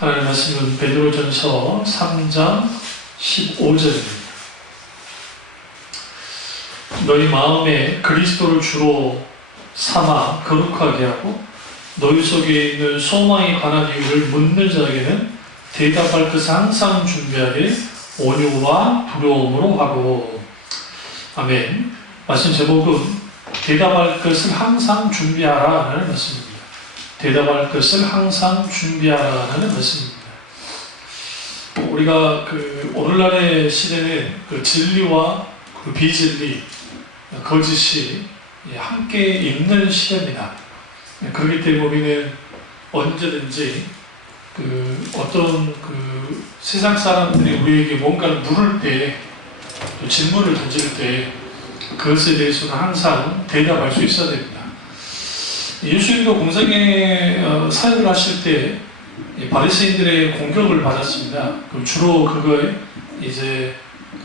하나님 말씀은 베드로전서 3장 15절입니다. 너희 마음에 그리스도를 주로 삼아 거룩하게 하고 너희 속에 있는 소망에 관한 이유를 묻는 자에게는 대답할 것을 항상 준비하되 온유와 두려움으로 하고. 아멘. 말씀 제목은 대답할 것을 항상 준비하라는 말씀입니다. 대답할 것을 항상 준비하라는 말씀입니다. 우리가 오늘날의 시대는 진리와 비진리, 거짓이 함께 있는 시대입니다. 그렇기 때문에 우리는 언제든지 어떤 세상 사람들이 우리에게 뭔가를 물을 때, 또 질문을 던질 때 그것에 대해서는 항상 대답할 수 있어야 됩니다. 예수님도 공생애 사역을 하실 때 바리새인들의 공격을 받았습니다. 주로 그거에 이제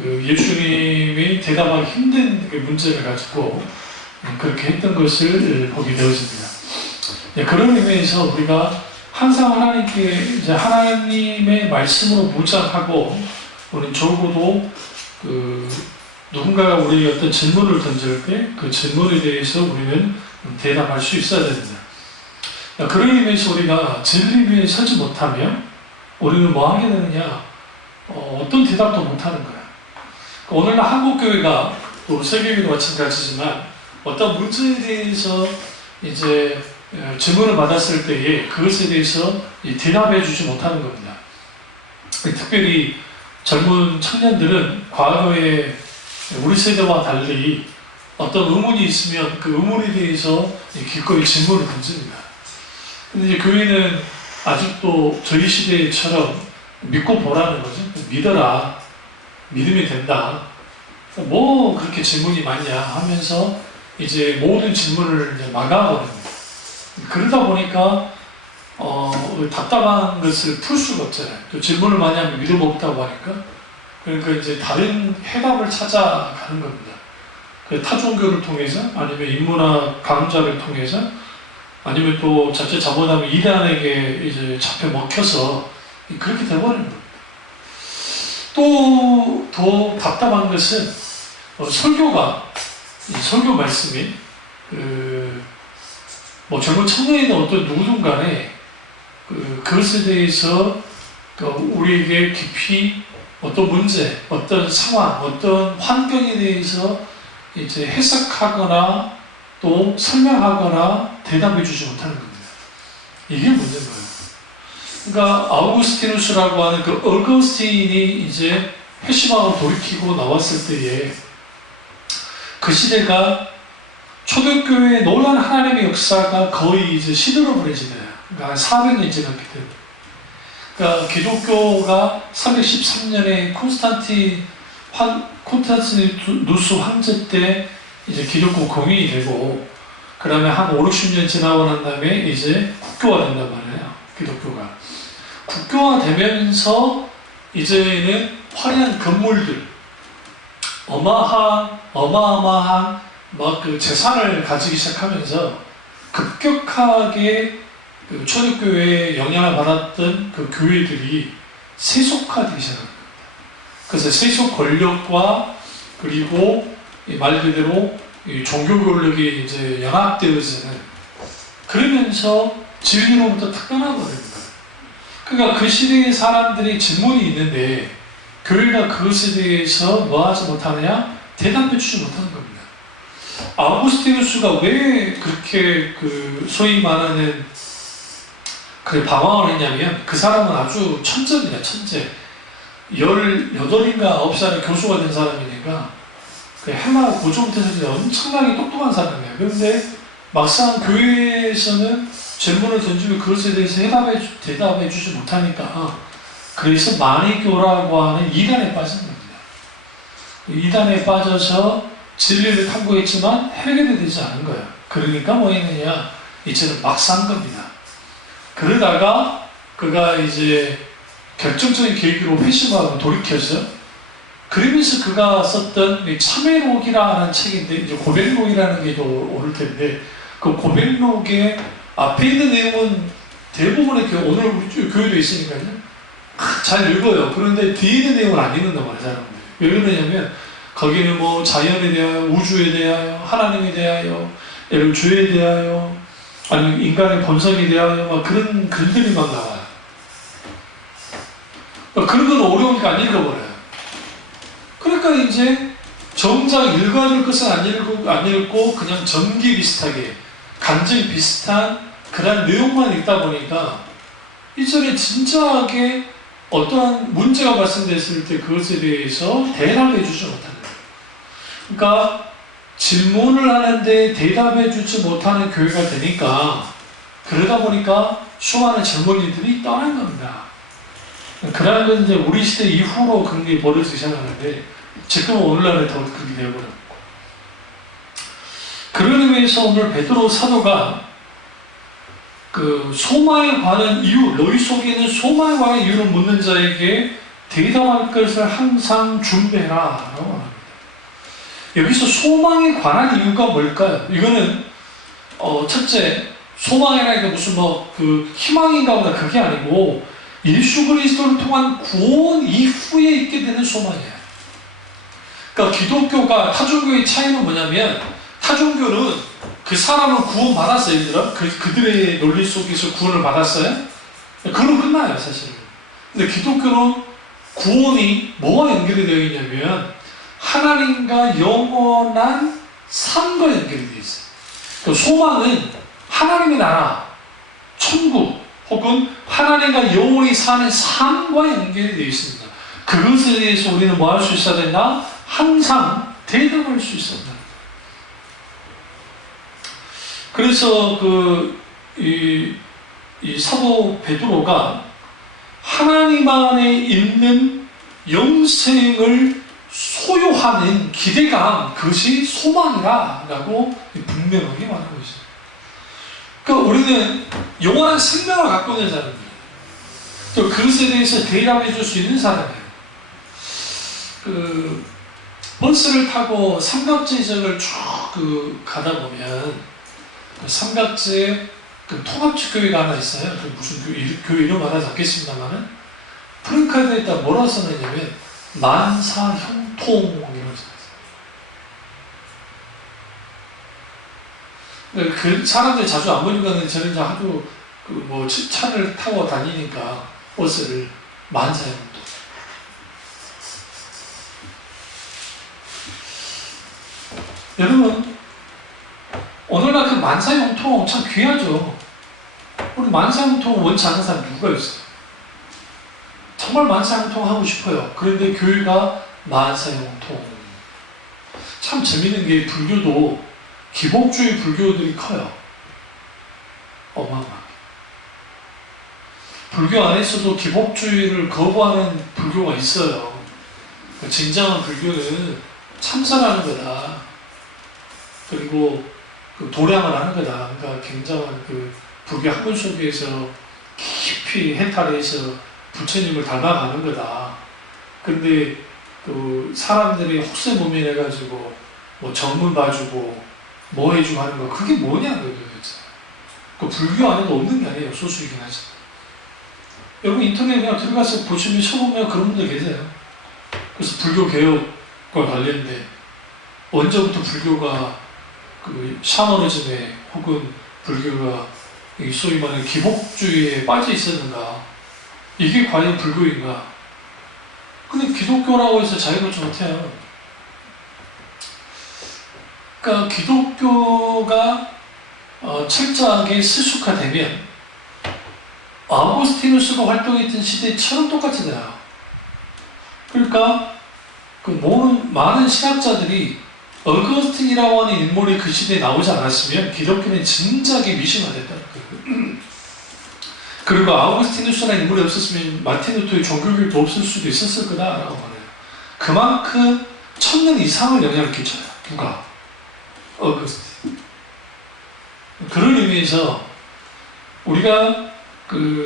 예수님이 대답하기 힘든 문제를 가지고 그렇게 했던 것을 보게 되었습니다. 그런 의미에서 우리가 항상 하나님께 이제 하나님의 말씀으로 묵상하고, 우리는 적어도 누군가가 우리에게 어떤 질문을 던질 때 그 질문에 대해서 우리는 대답할 수 있어야 됩니다. 그런 의미에서 우리가 진리 위에 서지 못하면 우리는 뭐 하게 되느냐? 어떤 대답도 못하는 거야. 오늘날 한국교회가 또 세계교회도 마찬가지지만 어떤 문제에 대해서 이제 질문을 받았을 때에 그것에 대해서 대답해 주지 못하는 겁니다. 특별히 젊은 청년들은 과거에 우리 세대와 달리 어떤 의문이 있으면 그 의문에 대해서 기꺼이 질문을 던집니다. 근데 이제 교회는 아직도 저희 시대처럼 믿고 보라는 거죠. 믿어라. 믿으면 된다. 뭐 그렇게 질문이 많냐 하면서 이제 모든 질문을 이제 막아버립니다. 그러다 보니까 답답한 것을 풀 수가 없잖아요. 또 질문을 많이 하면 믿음 없다고 하니까. 그러니까 이제 다른 해답을 찾아가는 겁니다. 타종교를 통해서, 아니면 인문학 강좌를 통해서, 아니면 또 자칫 잘못하면 이단에게 이제 잡혀 먹혀서 그렇게 돼버리는 겁니다. 또 더 답답한 것은 설교 말씀이 젊은 청년이나 어떤 누구든 간에 그것에 대해서 우리에게 깊이 어떤 문제, 어떤 상황, 어떤 환경에 대해서 이제 해석하거나 또 설명하거나 대답해 주지 못하는 겁니다. 이게 문제인 거예요. 그러니까 아우구스티누스라고 하는 어거스틴이 이제 회심하고 돌이키고 나왔을 때에 그 시대가 초대교회의 놀라운 하나님의 역사가 거의 이제 시들어버려지네요. 그러니까 400년 지났기 때문에. 그러니까 기독교가 313년에 콘스탄티누스 황제 때 이제 기독교 공인이 되고, 그 다음에 한 5, 60년 지나고 난 다음에 이제 국교화 된단 말이에요. 기독교가. 국교화 되면서 이제는 화려한 건물들, 어마어마한 재산을 가지기 시작하면서 급격하게 초대교회에 영향을 받았던 그 교회들이 세속화되기 시작합니다. 그래서 세속 권력과 그리고 말 그대로 종교 권력이 이제 연합되어지는, 그러면서 진리로부터 탁 떠나버립니다. 그러니까 그 시대의 사람들이 질문이 있는데 교회가 그것에 대해서 뭐 하지 못하느냐? 대답해 주지 못하는 겁니다. 아우구스티누스가 왜 그렇게 소위 말하는 방황을 했냐면, 그 사람은 아주 천재입니다. 천재. 18인가 9살에 교수가 된 사람이니까 해마 고종태생이 엄청나게 똑똑한 사람이에요. 그런데 막상 교회에서는 질문을 던지면 그것에 대해서 대답해 주지 못하니까, 그래서 마니교라고 하는 이단에 빠진 겁니다. 이단에 빠져서 진리를 탐구했지만 해결이 되지 않은 거예요. 그러니까 뭐 했느냐? 이제는 막 산 겁니다. 그러다가 그가 이제 결정적인 계기로 회심하고 돌이켜서, 그러면서 그가 썼던 참회록이라는 책인데, 이제 고백록이라는 게 더 옳을 텐데, 그 고백록의 앞에 있는 내용은 대부분의 교회, 오늘 우리 교회도 있으니까요. 잘 읽어요. 그런데 뒤에 있는 내용을 안 읽는단 말이에요, 사람들이. 왜 그러냐면, 거기는 뭐 자연에 대하여, 우주에 대하여, 하나님에 대하여, 예를 죄에 대하여, 아니면 인간의 본성에 대하여, 막 그런 글들이 막 나와요. 그런 건 어려우니까 안 읽어버려요. 그러니까 이제 정작 읽어야 될 것은 안 읽고 그냥 전기 비슷하게, 간증 비슷한 그런 내용만 읽다 보니까 이전에 진짜하게 어떠한 문제가 발생됐을 때 그것에 대해서 대답해 주지 못하는 거예요. 그러니까 질문을 하는데 대답해 주지 못하는 교회가 되니까 그러다 보니까 수많은 젊은이들이 떠난 겁니다. 그러한 건 이제 우리 시대 이후로 그런 게 벌어지기 시작하는데 지금은 오늘날에 더 그렇게 되어버렸고, 그런 의미에서 오늘 베드로 사도가 그 소망에 관한 이유, 너희 속에 있는 소망에 관한 이유를 묻는 자에게 대답할 것을 항상 준비해라 라고 합니다. 여기서 소망에 관한 이유가 뭘까요? 이거는 첫째, 소망이라는 게 무슨 그 희망인가 보다, 그게 아니고 예수 그리스도를 통한 구원 이후에 있게 되는 소망이에요. 그러니까 기독교가 타종교의 차이는 뭐냐면, 타종교는 그 사람을 구원받았어요. 얘들아. 그들의 논리 속에서 구원을 받았어요. 그걸로 끝나요, 사실은. 근데 기독교는 구원이 뭐와 연결이 되어 있냐면 하나님과 영원한 삶과 연결이 되어 있어요. 그 소망은 하나님의 나라, 천국, 혹은 하나님과 영원히 사는 삶과 연결이 되어 있습니다. 그것에 대해서 우리는 뭐 할 수 있어야 된다? 항상 대답할 수 있어야 된다. 그래서 이 사도 베드로가 하나님 안에 있는 영생을 소유하는 기대감, 그것이 소망이라고 분명하게 말하고 있어요. 그러니까 우리는 영원한 생명을 갖고 있는 사람이에요. 또 그것에 대해서 대답해 줄 수 있는 사람이에요. 버스를 타고 삼각지 지역을 쭉 가다 보면 삼각지에 통합지 교회가 하나 있어요. 무슨 교회 이름 하나 잡겠습니다만은 프랭카드에다 뭐라 써놨냐면 만사형통이라고 써놨어요. 그 사람들이 자주 안 보니까 저는 이제 하도 차를 타고 다니니까 버스를 만사형통. 여러분, 오늘날 그 만사형통 참 귀하죠. 우리 만사형통 원치 않는 사람 누가 있어요? 정말 만사형통 하고 싶어요. 그런데 교회가 만사형통. 참 재밌는 게 불교도 기복주의 불교들이 커요. 어마어마하게. 불교 안에서도 기복주의를 거부하는 불교가 있어요. 진정한 불교는 참선하는 거다. 그리고 도량을 하는 거다. 그러니까 굉장한 불교 학문 속에서 깊이 해탈해서 부처님을 닮아가는 거다. 근데 사람들이 혹세무민해가지고 정문 봐주고 뭐 해주고 하는 거, 그게 뭐냐 그거였어요. 불교 안에도 없는 게 아니에요. 소수이긴 하지. 여러분 인터넷에 그냥 들어가서 보시면 쳐보면 그런 분들 계세요. 그래서 불교 개혁과 관련된 언제부터 불교가 샤머니즘에 혹은 불교가 소위 말하는 기복주의에 빠져 있었는가? 이게 과연 불교인가? 근데 기독교라고 해서 자유롭지 못해요. 그러니까 기독교가 철저하게 세속화되면 아우구스티누스가 활동했던 시대처럼 똑같이 돼요. 그러니까 많은 신학자들이 어거스틴이라고 하는 인물이 그 시대에 나오지 않았으면 기독교는 진작에 미신화됐다는 거예요. 그리고 아우구스티누스라는 인물이 없었으면 마틴 루터의 종교교육도 없을 수도 있었을 거다라고 말해요. 그만큼 1000년 이상을 영향을 끼쳐요. 누가? 어거스틴. 그런 의미에서 우리가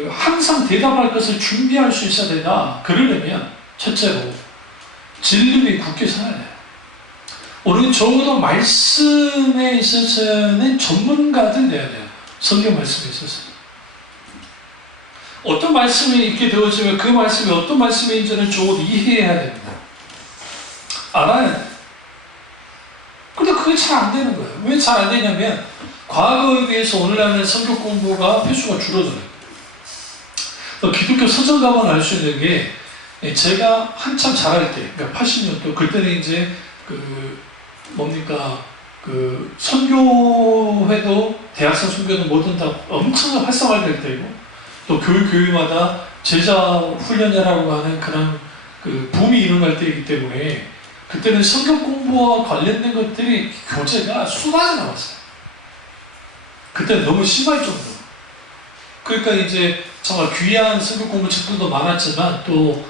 항상 대답할 것을 준비할 수 있어야 된다. 그러려면 첫째로 진리에 굳게 서야 돼요. 우리는 적어도 말씀에 있어서는 전문가들 돼야 돼요. 성경 말씀에 있어서. 어떤 말씀이 있게 되어지면 그 말씀이 어떤 말씀인지는 적어도 이해해야 됩니다. 알아야 돼요. 근데 그게 잘 안 되는 거예요. 왜 잘 안 되냐면 과거에 비해서 오늘날은 성경 공부가 횟수가 줄어들어요. 기독교 서점 가면 알 수 있는 게 제가 한참 자랄 때, 그러니까 80년도 그때는 이제 선교회도 대학생 선교도 뭐든 다 엄청나게 활성화될 때고 또 교회마다 제자 훈련이라고 하는 그런 붐이 일어날 때이기 때문에 그때는 성경 공부와 관련된 것들이 교재가 수많이 나왔어요. 그때는 너무 심할 정도로. 그러니까 이제 정말 귀한 성경 공부 책들도 많았지만 또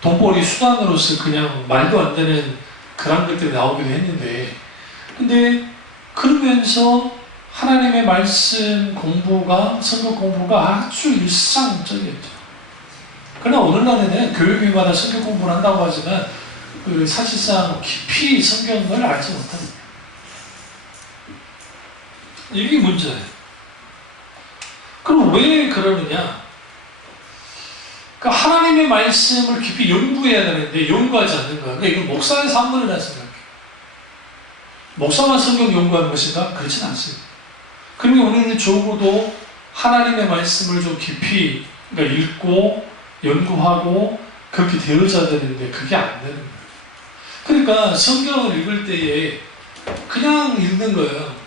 돈벌이 수단으로서 그냥 말도 안 되는 그런 것들이 나오기도 했는데, 근데 그러면서 하나님의 말씀 공부가, 성경 공부가 아주 일상적이었죠. 그러나 오늘날에는 교육위마다 성경 공부를 한다고 하지만 사실상 깊이 성경을 알지 못합니다. 이게 문제예요. 그럼 왜 그러느냐? 그러니까 하나님의 말씀을 깊이 연구해야 되는데 연구하지 않는 거야. 그러니까 이건 목사의 산물이라 생각해요. 목사만 성경 연구하는 것인가? 그렇진 않습니다. 그러면 우리는 적어도 하나님의 말씀을 좀 깊이 읽고 연구하고 그렇게 되어져야 되는데 그게 안 되는 거예요. 그러니까 성경을 읽을 때에 그냥 읽는 거예요.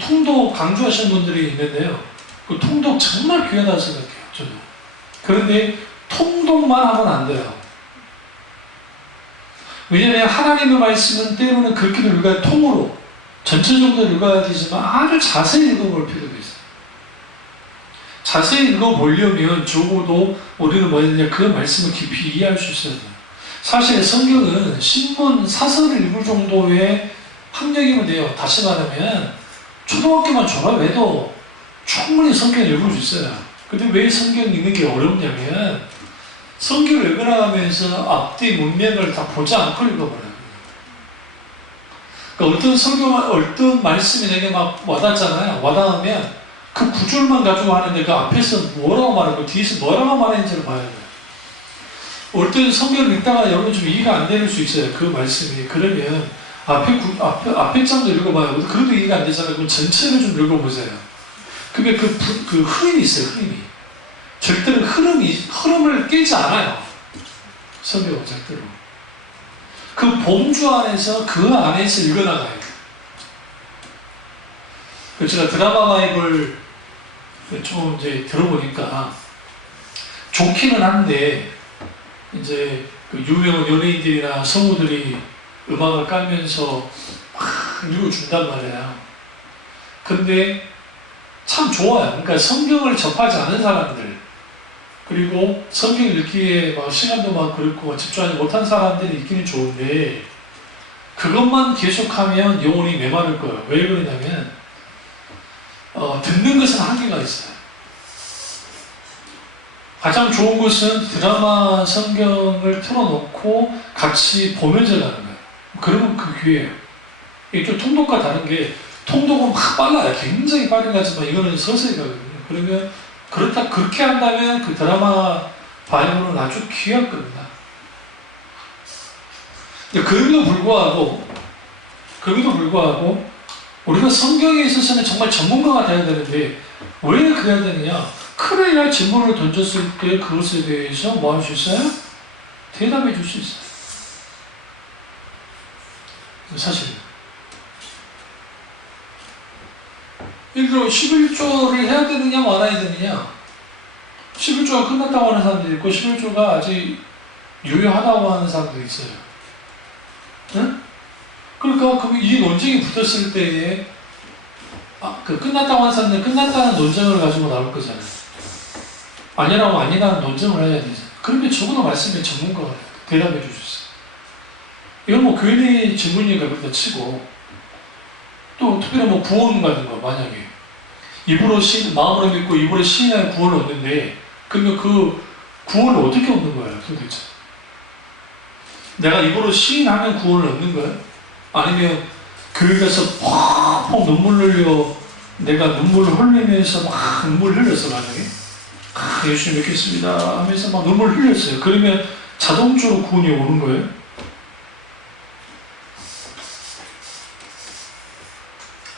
통독 강조하시는 분들이 있는데요. 통독 정말 귀하다고 생각해요. 저는. 그런데 통독만 하면 안 돼요. 왜냐하면 하나님의 말씀은 때로는 그렇게도 읽어야 통으로 전체적으로 읽어야 되지만 아주 자세히 읽어볼 필요가 있어요. 자세히 읽어보려면 적어도 우리는 뭐였느냐, 그 말씀을 깊이 이해할 수 있어야 돼요. 사실 성경은 신문, 사설을 읽을 정도의 학력이면 돼요. 다시 말하면 초등학교만 졸업해도 충분히 성경을 읽을 수 있어요. 근데 왜 성경 읽는 게 어렵냐면 성경을 읽어나가면서 앞뒤 문맥을 다 보지 않고 읽어버려요. 그러니까 어떤 말씀이 내게 막 와닿잖아요. 와닿으면 그 구절만 가지고 하는데 그 앞에서 뭐라고 말하고 뒤에서 뭐라고 말하는지를 봐야 돼요. 어떤 성경을 읽다가 여러분 좀 이해가 안 되는 수 있어요. 그 말씀이. 그러면 앞에 장도 읽어봐요. 그래도 이해가 안 되잖아요. 그럼 전체를 좀 읽어보세요. 그게 그 흐름이 있어요. 흐름이. 절대로 흐름을 깨지 않아요. 성경은 절대로. 그 범주 안에서 그 안에서 읽어나가야 돼요. 제가 드라마 바이블 좀 이제 들어보니까 좋기는 한데 이제 유명한 연예인들이나 성우들이 음악을 깔면서 막 읽어준단 말이에요. 근데 참 좋아요. 그러니까 성경을 접하지 않은 사람들, 그리고 성경 읽기에 막 시간도 막 그렇고 집중하지 못한 사람들이 읽기는 좋은데 그것만 계속하면 영혼이 메마를 거예요. 왜 그러냐면 듣는 것은 한계가 있어요. 가장 좋은 것은 드라마 성경을 틀어놓고 같이 보면서 가는 거예요. 그러면 그 기회예요. 이게 좀 통독과 다른 게 통독은 막 빨라요. 굉장히 빠르게 가지만 이거는 서서히 가거든요. 그러면 그렇게 한다면 그 드라마 바이블은 아주 귀할 겁니다. 근데 그럼에도 불구하고 우리가 성경에 있어서는 정말 전문가가 되어야 되는데 왜 그래야 되느냐? 큰일날 질문을 던졌을 때 그것에 대해서 뭐 할 수 있어요? 대답해 줄 수 있어요. 사실 예를 들어 11조를 해야 되느냐 말아야 되느냐, 11조가 끝났다고 하는 사람들이 있고 11조가 아직 유효하다고 하는 사람들이 있어요. 응? 그러니까 이 논쟁이 붙었을 때에 끝났다고 하는 사람들은 끝났다는 논쟁을 가지고 나올 거잖아요. 아니라고 아니라는 논쟁을 해야 되죠. 그런데 적어도 말씀에 전문가가 대답해 줄 수 있어요. 이건 뭐 교인의 질문이니까 그렇다 치고, 또 특별히 뭐 구원 같은 거, 만약에 마음으로 믿고 입으로 시인하여 구원을 얻는데 그러면 그 구원을 어떻게 얻는 거예요 도대체? 내가 입으로 시인하면 구원을 얻는 거예요? 아니면 교회 가서 펑펑 눈물 흘려 내가 눈물을 흘리면서 막 눈물 흘렸어, 만약에. 예수님 믿겠습니다 하면서 막 눈물 흘렸어요. 그러면 자동적으로 구원이 오는 거예요?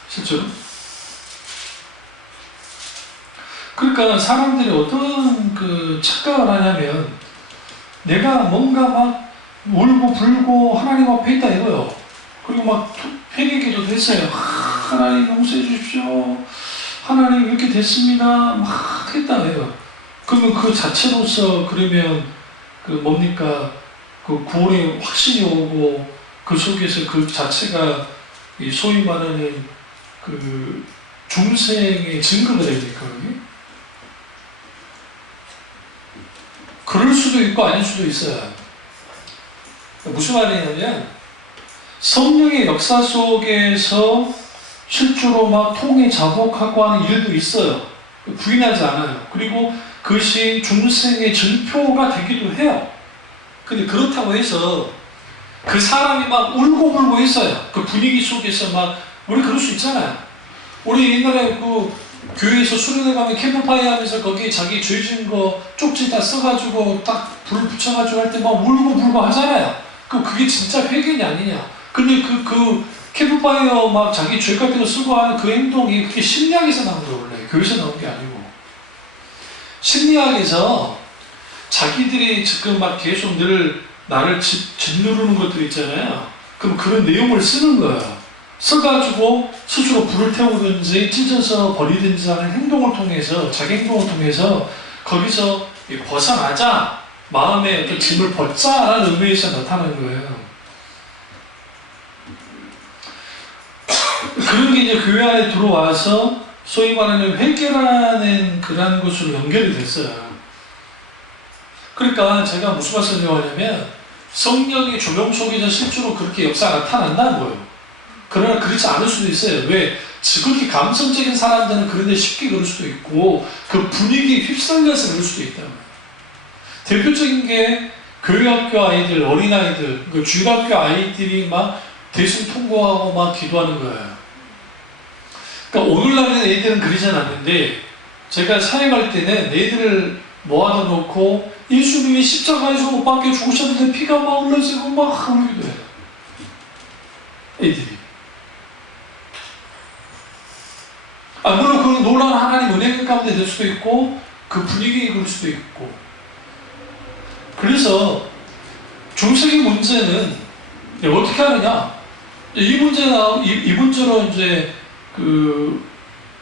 실제로? 그러니까 사람들이 어떤 그 착각을 하냐면 내가 뭔가 막 울고 불고 하나님 앞에 있다 이거요. 그리고 막 회개기도도 했어요. 하나님 용서해 주십시오. 하나님 이렇게 됐습니다. 막 했다 해요. 그러면 그 자체로서 그러면 그 뭡니까? 그 구원의 확신이 오고 그 속에서 그 자체가 이 소위 말하는 그 중생의 증거가 됩니까? 그게? 그럴 수도 있고 아닐 수도 있어요. 무슨 말이냐면 성령의 역사 속에서 실제로 막 통해 자복하고 하는 일도 있어요. 부인하지 않아요. 그리고 그것이 중생의 증표가 되기도 해요. 근데 그렇다고 해서 그 사람이 막 울고 불고 있어요. 그 분위기 속에서 막 우리 그럴 수 있잖아요. 우리 옛날에 그 교회에서 수련회 가면 캠프파이어 하면서 거기에 자기 죄 지은 거 쪽지 다 써가지고 딱 불 붙여가지고 할 때 막 울고 불고 하잖아요. 그게 진짜 회개냐 아니냐. 근데 그 캠프파이어 막 자기 죄 같은 거 쓰고 하는 그 행동이 그게 심리학에서 나온 거예요. 원래 교회에서 나온 게 아니고. 심리학에서 자기들이 지금 막 계속 늘 나를 짓누르는 것들 있잖아요. 그럼 그런 내용을 쓰는 거예요. 써가지고 스스로 불을 태우든지 찢어서 버리든지 하는 행동을 통해서, 자기 행동을 통해서 거기서 벗어나자, 마음의 어떤 짐을 벗자라는 의미에서 나타나는 거예요. 그런 게 이제 교회 안에 들어와서 소위 말하는 회개라는 그런 것으로 연결이 됐어요. 그러니까 제가 무슨 말씀을 하냐면 성령의 조명 속에서 실제로 그렇게 역사가 나타난다는 거예요. 그러나 그렇지 않을 수도 있어요. 왜? 지극히 감성적인 사람들은 그런데 쉽게 그럴 수도 있고 그 분위기에 휩쓸려서 그럴 수도 있다는 거예요. 대표적인 게 교회학교 아이들, 어린아이들, 그 중학교 아이들이 막 대승 통과하고 막 기도하는 거예요. 그러니까 오늘날의 애들은 그러진 않는데 제가 사역할 때는 애들을 모아다 놓고 예수님이 십자가에서 못 박혀 죽으셨는데 피가 막 흘러지고 막 울기도 해요. 애들이. 물론 그 놀라운 하나님 은혜 가운데 될 수도 있고 그 분위기에 그럴 수도 있고. 그래서 중세기 문제는 어떻게 하느냐? 이 문제로 이제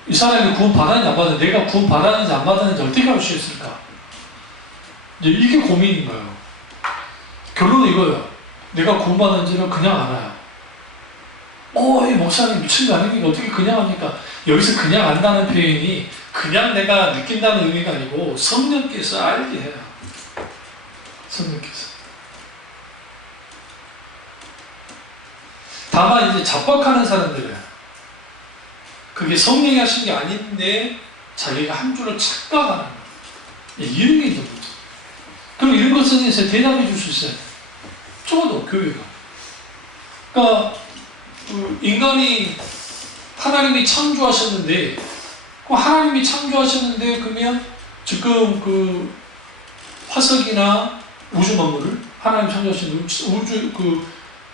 이 사람이 구원 받았는지 안 받았는지, 내가 구원 받았는지 안 받았는지 어떻게 알 수 있을까? 이게 고민인 거예요. 결론은 이거예요. 내가 구원 받았는지는 그냥 알아요. 이 목사님 미친 거 아닙니까? 어떻게 그냥 합니까? 여기서 그냥 안다는 표현이 그냥 내가 느낀다는 의미가 아니고 성령께서 알게 해요. 성령께서. 다만 이제 잡박하는 사람들은 그게 성령이 하신 게 아닌데 자기가 한 줄을 착각하는 거예요. 이런 게 있는 거죠. 그럼 이런 것에 대해서 대답해 줄 수 있어요. 적어도 교회가. 그러니까 인간이 하나님이 창조하셨는데 그러면 지금 그 화석이나 우주 만물을 하나님 창조하신 우주 그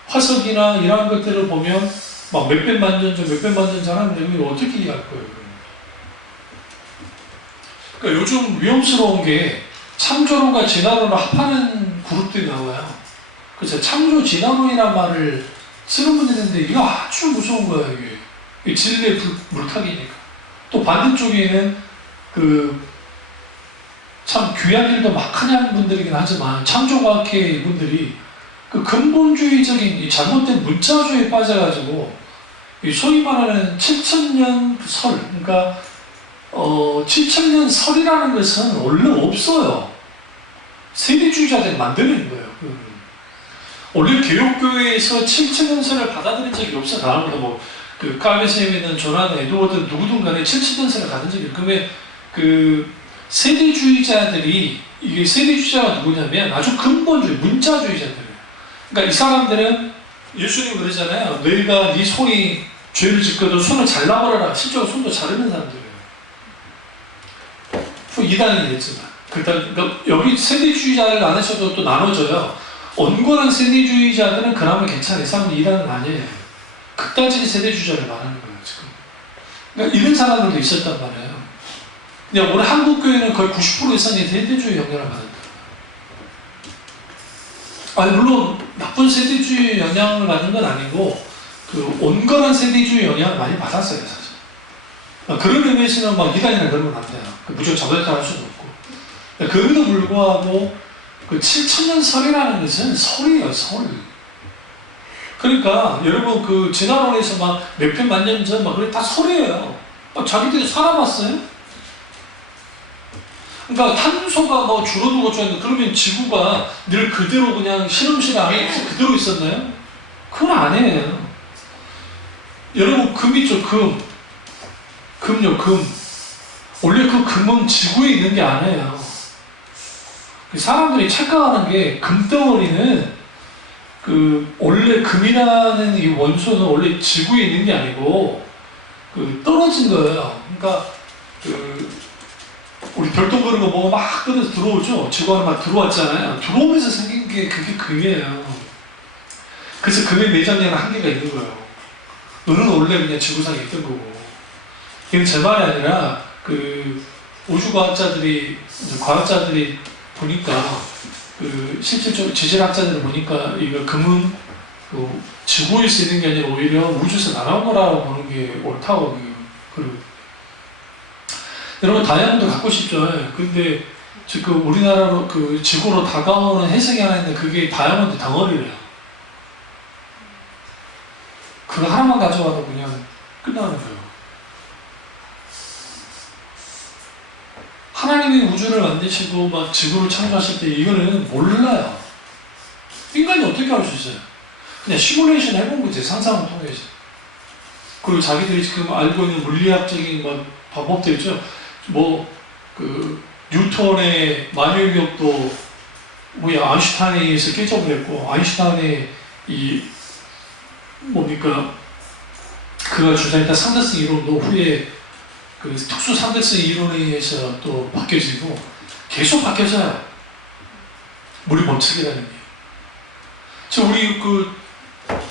화석이나 이러한 것들을 보면 막 몇백만 년 전 하는데 이걸 어떻게 이해할 거예요? 그러니까 요즘 위험스러운 게 창조론과 진화론을 합하는 그룹들이 나와요. 그래서 창조 진화론이란 말을 쓰는 분들이 있는데 이거 아주 무서운 거예요. 이게 진리의 물타기니까. 또 반대쪽에는 참 귀한 일도 막 하는 분들이긴 하지만 창조과학회 이분들이 그 근본주의적인 이 잘못된 문자주의에 빠져가지고 이 소위 말하는 7,000년 설, 그러니까 7,000년 설이라는 것은 원래 없어요. 세대주의자들이 만드는 거예요. 원래 개혁교회에서 7,000년 설을 받아들인 적이 없어요. 다음부터 까베세미든 조나든 에드워드 누구든 간에 7,000년 설을 받은 적이 없어요. 그러면 세대주의자들이, 이게 세대주의자가 누구냐면 아주 근본주의, 문자주의자들이에요. 그러니까 이 사람들은 예수님 그러잖아요. 너희가 네 손이 죄를 짓고도 손을 잘라버려라. 실제로 손도 자르는 사람들이에요. 이단이 됐지만. 그러니까 여기 세대주의자를 나누셔도 또 나눠져요. 온건한 세대주의자들은 그나마 괜찮아요. 이 사람은 이단은 아니에요. 극단적인 세대주의자를 말하는 거예요, 지금. 그러니까 이런 사람들도 있었단 말이에요. 그냥 우리 한국교회는 거의 90% 이상이 세대주의 영향을 받았다. 아니, 물론 나쁜 세대주의 영향을 받는 건 아니고 그 온건한 세대주의 영향을 많이 받았어요, 사실. 그런 의미에서는 막 이단이나 그런 건 안 돼요. 무조건 저격할 수도 없고. 그럼에도 불구하고 그 7천년 설이라는 것은 설이에요, 설. 그러니까 여러분 그 진화론에서 막 몇천 만년 전 막 그게 다 설이에요. 자기들이 살아봤어요? 그러니까 탄소가 뭐 줄어들고 어쩌는데 그러면 지구가 늘 그대로 그냥 실험실 안에 그대로 있었나요? 그건 아니에요. 여러분 금 있죠, 금. 금요, 금. 원래 그 금은 지구에 있는 게 아니에요. 사람들이 착각하는 게 금덩어리는 그 원래 금이라는 이 원소는 원래 지구에 있는 게 아니고 그 떨어진 거예요. 그러니까 그 우리 별똥 그런 거 뭐 막 떨어져 들어오죠. 지구 안에 막 들어왔잖아요. 들어오면서 생긴 게 그게 금이에요. 그래서 금의 매장량은 한계가 있는 거예요. 은은 원래 그냥 지구상에 있던 거고. 이건 제 말이 아니라 그 우주과학자들이 과학자들이 보니까 그 실질적으로 지질학자들을 보니까 이거 금은 그 지구에서 있는 게 아니라 오히려 우주에서 날아온 거라고 보는 게 옳다고. 그리고 여러분 다이아몬드 갖고 싶죠. 근데 지금 우리나라로 그 지구로 다가오는 해성이 하나 있는데 그게 다이아몬드 덩어리래요. 그거 하나만 가져와도 그냥 끝나는 거예요. 하나님이 우주를 만드시고 막 지구를 창조하실 때 이거는 몰라요. 인간이 어떻게 할 수 있어요? 그냥 시뮬레이션 해본 거지, 상상을 통해서. 그리고 자기들이 지금 알고 있는 물리학적인 막 방법도 있죠. 뭐 그 뉴턴의 만유인력도 뭐야 아인슈타인에 의해서 깨져버렸고, 아인슈타인의 이 뭡니까 그가 주장했던 상대성 이론도 후에 그 특수 상대성 이론에 의해서 또 바뀌어지고 계속 바뀌어져요. 물이 멈추기라는 게. 지금 우리 그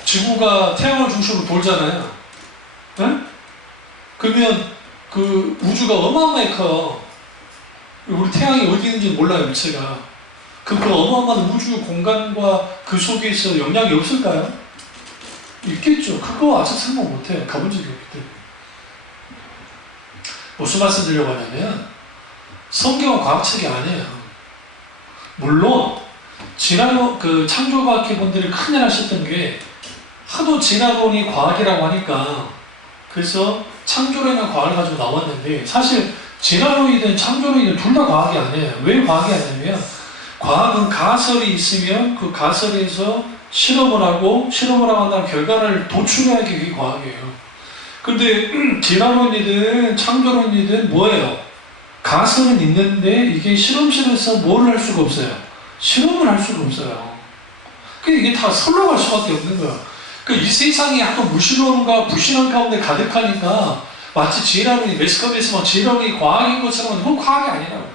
지구가 태양을 중심으로 돌잖아요. 네? 그러면 그 우주가 어마어마하게 커요. 우리 태양이 어디 있는지 몰라요, 위치가. 그 어마어마한 우주 공간과 그 속에서 영향이 없을까요? 있겠죠. 그거 아직 설명 못해요. 가본 적이 없기 때문에. 무슨 말씀 드리려고 하냐면 성경은 과학책이 아니에요. 물론 진화론 그 창조과학회 분들이 큰일 하셨던 게 하도 진화론이 과학이라고 하니까 그래서 창조론이나 과학을 가지고 나왔는데 사실 진화론이든 창조론이든 둘 다 과학이 아니에요. 왜 과학이 아니냐면 과학은 가설이 있으면 그 가설에서 실험을 하고 한다는 결과를 도출하는 게 그게 과학이에요. 근데 진화론이든 창조론이든 뭐예요? 가설은 있는데 이게 실험실에서 뭘 할 수가 없어요. 실험을 할 수가 없어요. 그러니까 이게 다 설로 갈 수밖에 없는 거야. 그러니까 이 세상이 하도 무신론과 불신론 가운데 가득하니까 마치 진화론이 매스컴에서 막 진화론이 과학인 것처럼 그건 과학이 아니라고.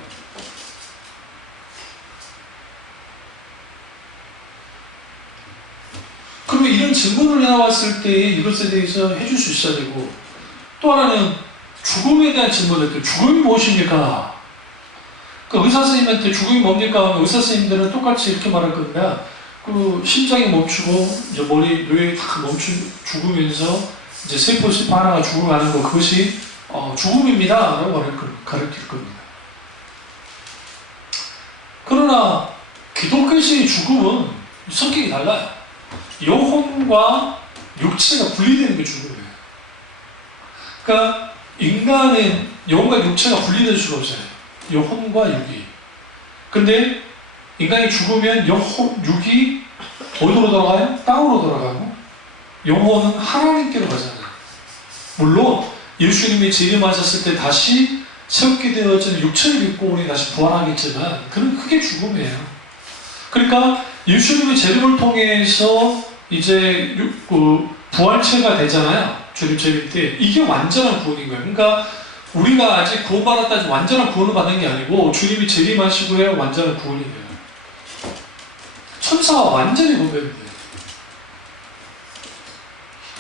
그러면 이런 질문을 나왔을 때 이것에 대해서 해줄 수 있어야 되고, 또 하나는 죽음에 대한 질문을 때 죽음이 무엇입니까? 그 의사 선생님한테 죽음이 뭡니까? 하면 의사 선생님들은 똑같이 이렇게 말할 겁니다. 그 심장이 멈추고 이제 머리 뇌에 다 죽으면서 이제 세포 하나가 죽어가는 거, 그것이 죽음입니다 라고 가르칠 겁니다. 그러나 기독교에서의 죽음은 성격이 달라요. 영혼과 육체가 분리되는 게 죽음이에요. 그러니까 인간은 영혼과 육체가 분리될 수가 없어요. 영혼과 육이. 근데 인간이 죽으면 육이 어디로 돌아가요? 땅으로 돌아가고 영혼은 하나님께로 가잖아요. 물론 예수님이 재림하셨을 때 다시 새롭게 되어진 육체를 입고 우리 다시 부활하겠지만 그건 크게 죽음이에요. 그러니까 예수님의 재림을 통해서 이제 부활체가 되잖아요. 주님 재림 때 이게 완전한 구원인 거예요. 그러니까 우리가 아직 구원받았다지 완전한 구원을 받는 게 아니고 주님이 재림하시고야 완전한 구원이 돼요. 천사와 완전히 구별이 돼요.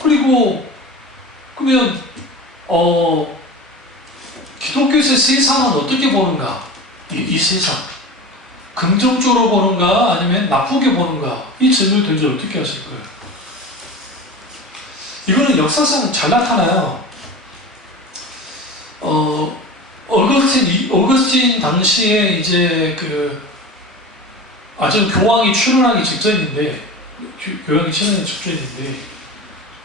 그리고 그러면 기독교에서 세상은 어떻게 보는가? 이 세상 긍정적으로 보는가 아니면 나쁘게 보는가? 이 질문을 던져 어떻게 하실 거예요? 이거는 역사상 잘 나타나요. 어거스틴 당시에 이제 아주 교황이 출현하기 직전인데,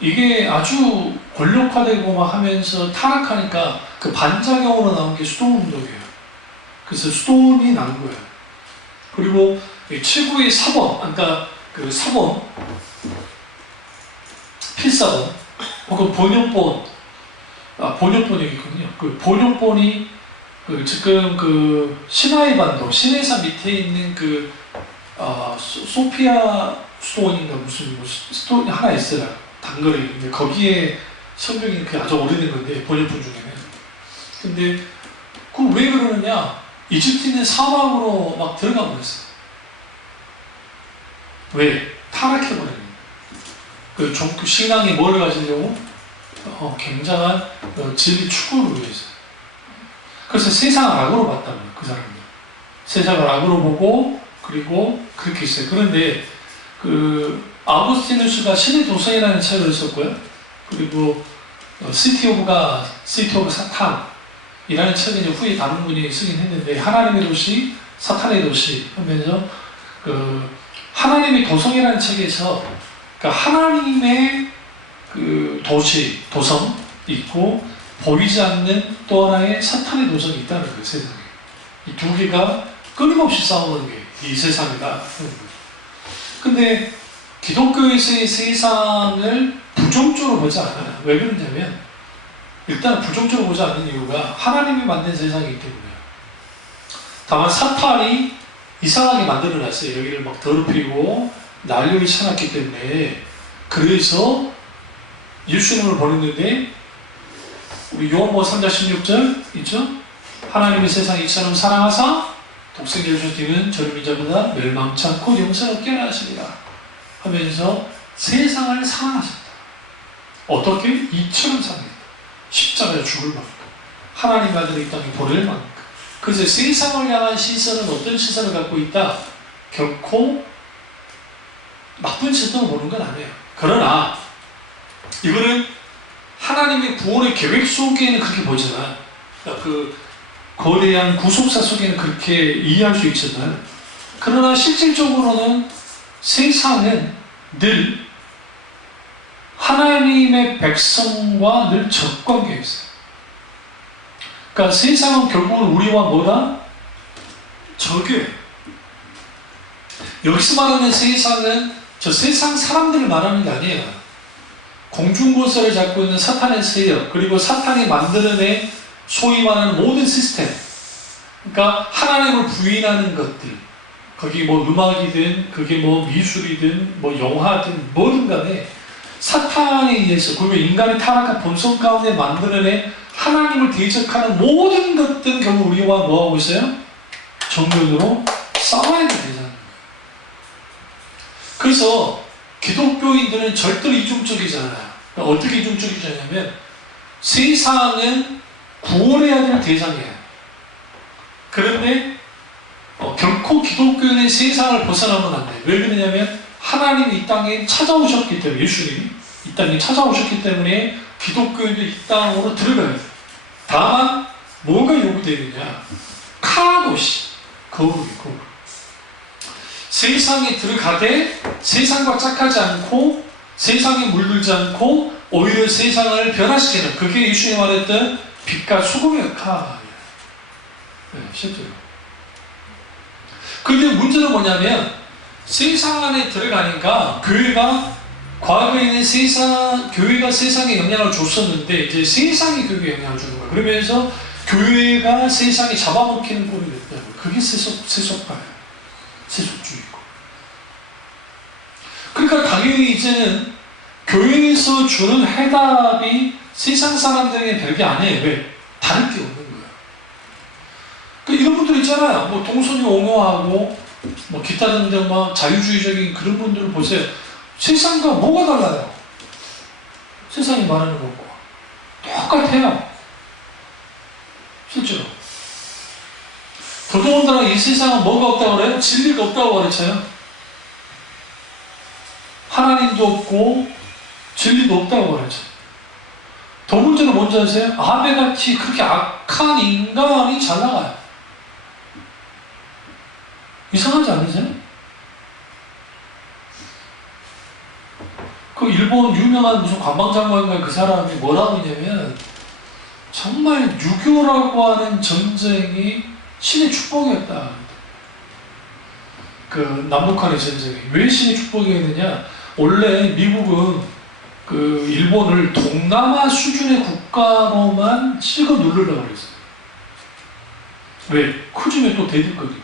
이게 아주 권력화되고 막 하면서 타락하니까 그 반작용으로 나온 게 수도 운동이에요. 그래서 수도원이 난 거예요. 그리고 최고의 사본, 그러니까 그 사본, 필사본, 혹은 본역본, 본역본이겠군요. 그 본역본이 지금 시나이 반도, 시내산 밑에 있는 소피아 수도원인가 무슨 수도원이 하나 있어요. 단거리인데 거기에 성경이 아주 오래된 건데 번역본 중에는. 근데 왜 그러느냐? 이집트는 사막으로 막 들어가 버렸어요. 왜? 타락해버려요. 그 신앙이 뭘 가지려고? 굉장한 진리 추구를 위해서. 그래서 세상을 악으로 봤다고요, 그 사람들. 세상을 악으로 보고, 그리고 그렇게 했어요. 그런데, 아우구스티누스가 신의 도성이라는 책을 썼고요. 그리고, 시티 오브 사탄이라는 책을 이제 후에 다른 분이 쓰긴 했는데, 하나님의 도시, 사탄의 도시 하면서, 하나님의 도성이라는 책에서, 하나님의 도성 있고, 보이지 않는 또 하나의 사탄의 도성이 있다는 거예요, 세상에. 이 두 개가 끊임없이 싸우는 게 이 세상이다. 근데 기독교에서의 세상을 부정적으로 보지 않아요. 왜 그러냐면, 일단 부정적으로 보지 않는 이유가 하나님이 만든 세상이기 때문에요. 다만 사탄이 이상하게 만들어놨어요. 여기를 막 더럽히고 난리를 쳐놨기 때문에. 그래서 예수님을 보냈는데, 우리 요한복음 3장 16절 있죠? 하나님의 세상 이처럼 사랑하사 독생자를 주시는 저를 믿자보다 멸망치 않고 영생 얻게 하시리라 하면서 세상을 사랑하셨다. 어떻게? 이처럼 사랑했다. 십자가에 죽을 만큼 하나님 아들이 이 땅에 보낼 만큼. 그래서 세상을 향한 시선은 어떤 시선을 갖고 있다? 결코 나쁜 시선을 보는 건 아니에요. 그러나 이거는 하나님의 구원의 계획 속에는 그렇게 보지만, 거대한 구속사 속에는 그렇게 이해할 수 있지만, 그러나 실질적으로는 세상은 늘 하나님의 백성과 늘 적관계에 있어요. 그러니까 세상은 결국은 우리와 뭐다? 적이에요. 여기서 말하는 세상은 저 세상 사람들을 말하는 게 아니에요. 공중권세를 잡고 있는 사탄의 세력, 그리고 사탄이 만들어낸 소위 말하는 모든 시스템, 그러니까 하나님을 부인하는 것들, 거기 뭐 음악이든 그게 뭐 미술이든 뭐 영화든 뭐든 간에 사탄에 의해서, 그리고 인간의 타락한 본성 가운데 만들어낸 하나님을 대적하는 모든 것들은 결국 우리와 뭐하고 있어요? 정면으로 싸워야 되잖아요. 그래서 기독교인들은 절대로 이중적이잖아요. 그러니까 어떻게 이중적이냐면, 세상은 구원해야 될 대상이에요. 그런데 결코 기독교인의 세상을 벗어나면 안 돼요. 왜 그러냐면 하나님이 이 땅에 찾아오셨기 때문에, 예수님이 이 땅에 찾아오셨기 때문에 기독교인도 이 땅으로 들어가야 돼요. 다만 뭐가 요구되느냐? 카도시, 거룩이. 세상에 들어가되 세상과 짝하지 않고 세상에 물들지 않고 오히려 세상을 변화시키는, 그게 예수님이 말했던 빛과 소금의 역할이에요. 네, 실제로. 그런데 문제는 뭐냐면, 세상 안에 들어가니까 교회가, 과거에는 교회가 세상에 영향을 줬었는데 이제 세상이 교회에 영향을 주는 거예요. 그러면서 교회가 세상에 잡아먹히는 꼴이 됐다고요. 그게 세속화예요. 세속주의고. 그러니까 당연히 이제는 교회에서 주는 해답이 세상 사람들에게 별게 아니에요. 왜? 다를 게 없는 거예요. 그러니까 이런 분들 있잖아요. 뭐 동선이 옹호하고 뭐 기타 등등 막 자유주의적인 그런 분들을 보세요. 세상과 뭐가 달라요? 세상이 말하는 것과 똑같아요. 실제로. 더더군다나 이 세상은 뭐가 없다고 그래요? 진리가 없다고 가르쳐요. 하나님도 없고 진리도 없다고 가르쳐요. 더 문제는 뭔지 아세요? 아벨같이 그렇게 악한 인간이 잘 나가요. 이상하지 않으세요? 그 일본 유명한 무슨 관방장관과 그 사람이 뭐라고 했냐면 정말 유교라고 하는 전쟁이 신의 축복이었다. 그 남북한의 전쟁이. 왜 신의 축복이었느냐? 원래 미국은 그 일본을 동남아 수준의 국가로만 찍어 누르려고 그랬어요. 왜? 크지면 또 대들 거니까.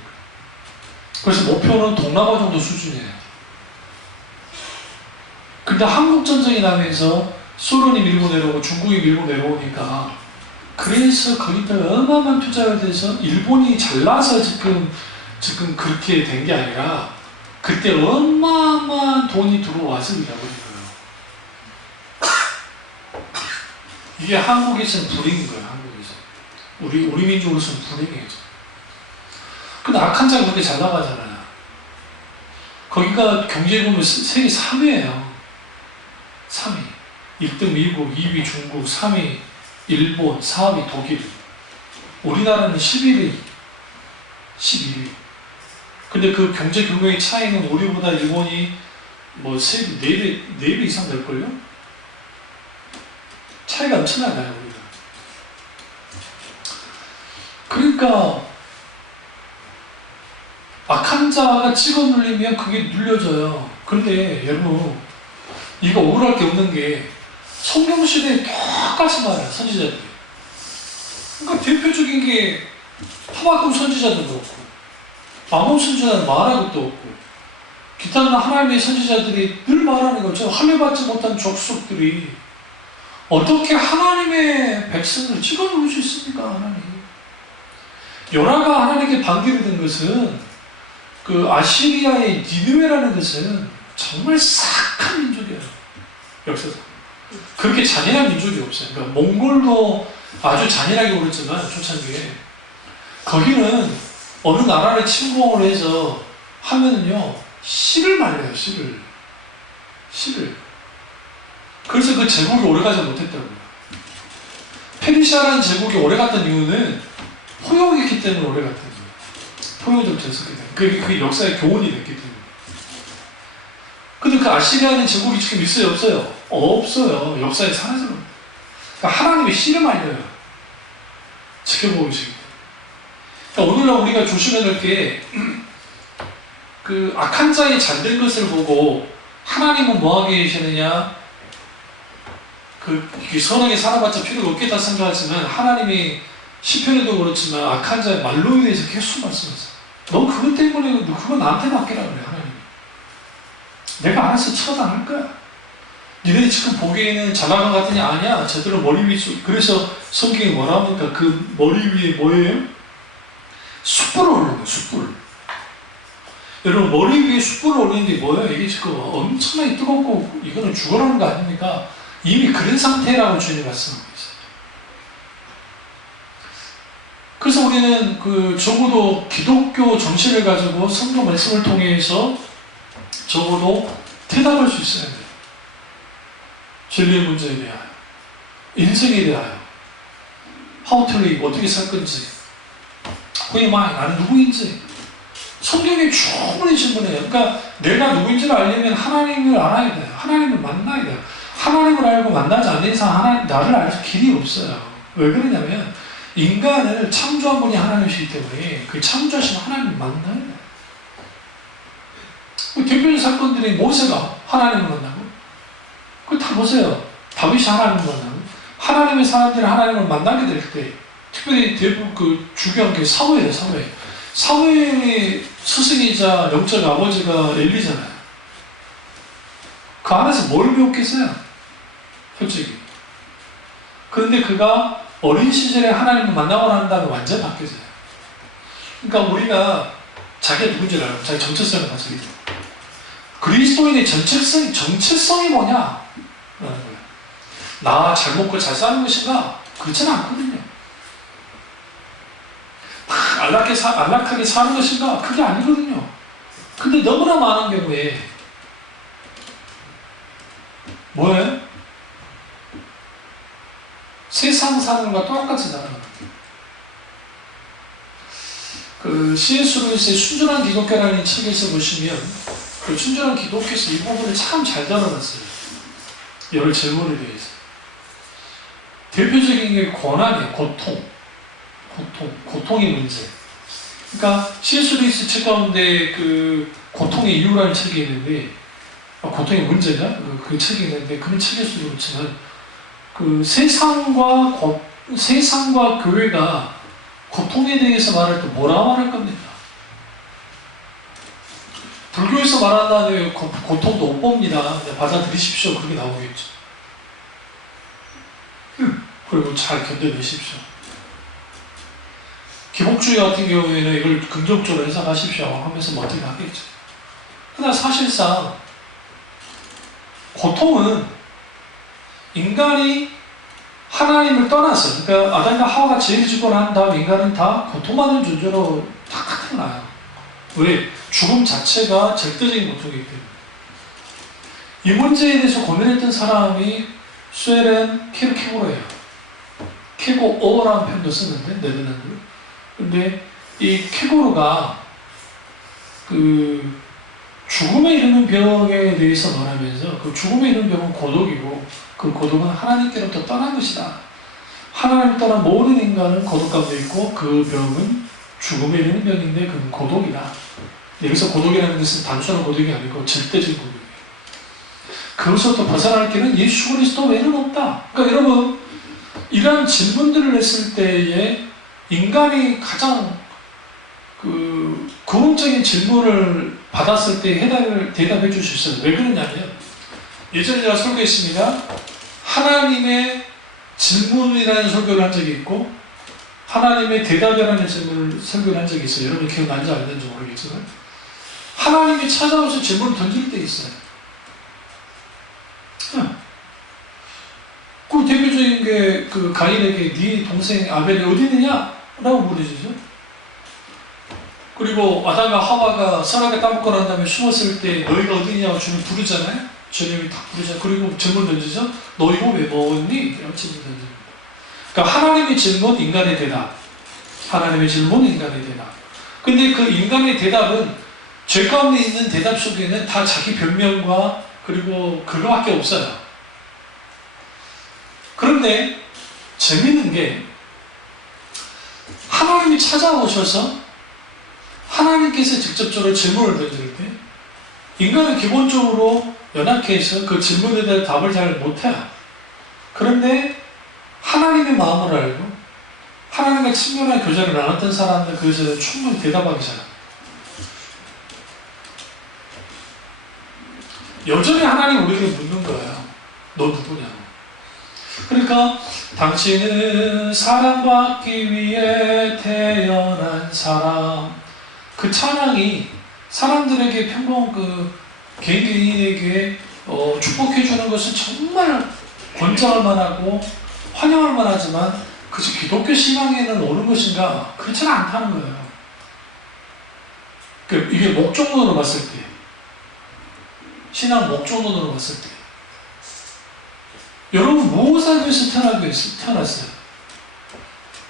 그래서 목표는 동남아 정도 수준이에요. 근데 한국전쟁이 나면서 소련이 밀고 내려오고 중국이 밀고 내려오니까 그래서 거기다가 어마어마한 투자가 돼서 일본이 잘나서 지금 그렇게 된 게 아니라 그때 어마어마한 돈이 들어와서 이라고 해요. 이게 한국에서는 불행인 거예요. 한국에서 우리 민족으로서는 불행이에요. 근데 악한 자가 그렇게 잘 나가잖아요. 거기가 경제 보면 세계 3위예요. 3위. 1등 미국, 2위 중국, 3위 일본, 4위 독일. 우리나라는 11위, 12위. 근데 그 경제 규모의 차이는 우리보다 일본이 뭐 4배 이상 될걸요? 차이가 엄청나요, 우리가. 그러니까 악한 자가 찍어 눌리면 그게 눌려져요. 그런데 여러분, 이거 억울할 게 없는 게 성경시대에 똑같이 말해요, 선지자들이. 그러니까 대표적인 게 하박국 선지자도 그렇고 아모스 선지자는 말할 것도 없고 기타는 하나님의 선지자들이 늘 말하는 거죠. 할례받지 못한 족속들이 어떻게 하나님의 백성을 찍어 누를 수 있습니까? 하나님. 요나가 하나님께 반기를 든 것은 그 아시리아의 니느웨라는 것은 정말 사악한 민족이에요. 역사상. 그렇게 잔인한 민족이 없어요. 그러니까 몽골도 아주 잔인하게 오랬지만 초창기에 거기는 어느 나라를 침공을 해서 하면은요 씨를 말려요. 씨를. 그래서 그 제국이 오래가지 못했다고요. 페르시아라는 제국이 오래갔던 이유는 포용이 있기 때문에 오래갔던 거예요. 포용을 됐었기 때문에. 그게 역사의 교훈이 됐기 때문에. 근데 그 아시리아는 제국이 지금 있어요? 없어요? 없어요. 역사에 사라져요. 그러니까 하나님이 씨를 말려요. 지켜보고 계시기 때문에. 그러니까 오늘날 우리가 조심해야 될 게 그 악한 자의 잘된 것을 보고 하나님은 뭐하게 계시느냐, 선하게 살아봤자 필요가 없겠다 생각하지만 하나님이 시편에도 그렇지만 악한 자의 말로에 대해서 계속 말씀하세요. 너 그것 때문에 너 그거 나한테 맡기라 그래. 하나님 내가 알아서 처단할 거야. 니네 지금 보기에는 잘나간 것 같으니 아니야. 제대로 머리 위에 그래서 성경이 뭐라 합니까? 그 머리 위에 뭐예요? 숯불을 올리는 거예요. 숯불. 여러분 머리 위에 숯불을 올리는 게 뭐예요? 이게 지금 엄청나게 뜨겁고 이거는 죽어라는 거 아닙니까? 이미 그런 상태라고 주님이 말씀하고 있어요. 그래서 우리는 적어도 기독교 정신을 가지고 성경 말씀을 통해서 적어도 대답할 수 있어야 돼요. 진리의 문제에 대하여, 인생에 대하여, how to live, 어떻게 살 건지, who am I, 나는 누구인지 성경에 충분히 질문해요. 그러니까 내가 누구인지를 알려면 하나님을 알아야 돼요. 하나님을 만나야 돼요. 하나님을 알고 만나지 않는 이상 나를 알 길이 없어요. 왜 그러냐면 인간을 창조한 분이 하나님이시기 때문에 그 창조하신 하나님을 만나야 돼요. 대표적인 사건들이 모세가 하나님을 만나고 다 보세요. 다윗이 하나님을 만나고 하나님의 사람들이 하나님을 만나게 될 때 특별히 대부분 중요한 게 사무엘이에요. 사무엘의 스승이자 영적 아버지가 엘리잖아요. 그 안에서 뭘 배웠겠어요? 솔직히. 그런데 그가 어린 시절에 하나님을 만나고 난 다음에 완전히 바뀌어져요. 그러니까 우리가 자기가 누군지 알고 자기 정체성을 가지고 있죠. 그리스도인의 정체성이 뭐냐? 라는 거예요. 나 잘 먹고 잘 사는 것인가? 그렇지는 않거든요. 안락하게 사는 것인가? 그게 아니거든요. 근데 너무나 많은 경우에 뭐예요? 세상 사는 것과 똑같이 사는 거예요. 그 C.S. 루이스의 순전한 기독교라는 책에서 보시면 그 순전한 기독교에서 이 부분을 참 잘 다뤄놨어요. 여러 질문에 대해서. 대표적인 게 고난이에요. 고통의 문제. 그러니까 C.S. 루이스 책 가운데 그 고통의 이유라는 책이 있는데, 고통의 문제냐? 그 책이 있는데, 그 책에서 그렇지만 그 세상과 교회가 고통에 대해서 말할 때 뭐라고 말할 겁니까? 불교에서 말한다는 고통도 못 봅니다. 받아들이십시오. 그렇게 나오겠죠. 그리고 잘 견뎌내십시오. 기복주의 같은 경우에는 이걸 긍정적으로 해석하십시오 하면서 뭐 어떻게 하겠죠. 그러나 사실상 고통은 인간이 하나님을 떠나서, 그러니까 아담과 하와가 죄를 짓고 난 다음 인간은 다 고통받는 존재로 다 태어나요. 왜? 죽음 자체가 절대적인 고통이기 때문에. 이 문제에 대해서 고민했던 사람이 스웨렌 케르케고르예요. 케고어라는 표현도 쓰는데, 네덜란드로. 근데 이 케고르가 그 죽음에 이르는 병에 대해서 말하면서, 그 죽음에 이르는 병은 고독이고 그 고독은 하나님께로부터 떠난 것이다. 하나님을 떠난 모든 인간은 고독 가운데 있고 그 병은 죽음에 이르는 병인데 그건 고독이다. 여기서 고독이라는 것은 단순한 고독이 아니고 절대적인 고독이에요. 그것부터 벗어날 길은 예수 그리스도 외에는 없다. 그러니까 여러분, 이러한 질문들을 했을 때에 인간이 가장 근원적인 질문을 받았을 때 대답해 줄 수 있어요. 왜 그러냐면, 예전에 제가 설교했습니다. 하나님의 질문이라는 설교를 한 적이 있고 하나님의 대답이라는 질문을 설교를 한 적이 있어요. 여러분 기억나는지 안 나는지 모르겠지만 하나님이 찾아오셔서 질문을 던질 때 있어요. 그 대표적인 게 그 가인에게 네 동생 아벨이 어디 있느냐? 라고 물으시죠. 그리고 아담과 하와가 선악에 따먹고 난 다음에 숨었을 때 너희가 어디 있냐고 주님 부르잖아요. 주님이 딱 부르잖아요. 그리고 질문 던지죠. 너 이거 왜 먹었니? 이런 질문 던집니다. 그러니까 하나님의 질문, 인간의 대답. 하나님의 질문, 인간의 대답. 근데 그 인간의 대답은 죄 가운데 있는 대답 속에는 다 자기 변명과 그리고 그거밖에 없어요. 그런데 재밌는 게 하나님이 찾아오셔서 하나님께서 직접적으로 질문을 던질 때 인간은 기본적으로 연약해서 그 질문에 대한 답을 잘 못해요. 그런데 하나님의 마음을 알고 하나님과 친밀한 교제를 나눴던 사람들 그것에 충분히 대답하기 잘합니다. 여전히 하나님 우리에게 묻는 거예요. 너 누구냐고. 그러니까 당신은 사랑받기 위해 태어난 사람. 그 찬양이 사람들에게 평범 개인에게 축복해 주는 것은 정말 권장할 만하고 환영할 만하지만 그저 기독교 신앙에는 옳은 것인가? 그렇지는 않다는 거예요. 이게 목적론으로 봤을 때, 신앙 목적론으로 봤을 때, 여러분 무엇을 위해서 태어났어요?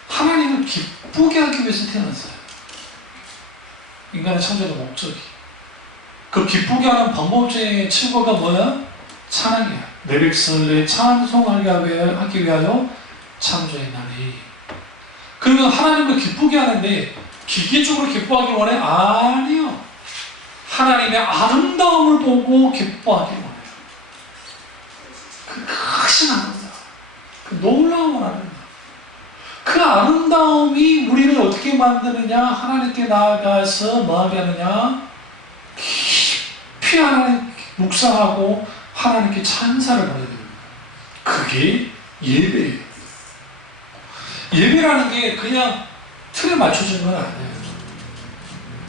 하나님을 기쁘게 하기 위해서 태어났어요. 인간의 창조의 목적이. 그 기쁘게 하는 방법 중에 최고가 뭐야? 찬양이야. 내 백성을 찬송하기 위하여 창조했나니. 그러면 하나님을 기쁘게 하는데 기계적으로 기뻐하기 원해? 아니요. 하나님의 아름다움을 보고 기뻐하기 원해요. 그 크신 아름다움, 그 놀라운 아름다움. 그 아름다움이 우리를 어떻게 만드느냐? 하나님께 나아가서 뭐하게 하느냐? 깊이 하나님 묵상하고 하나님께 찬사를 받아야 됩니다. 그게 예배예요. 예배라는 게 그냥 틀에 맞춰진 건 아니에요.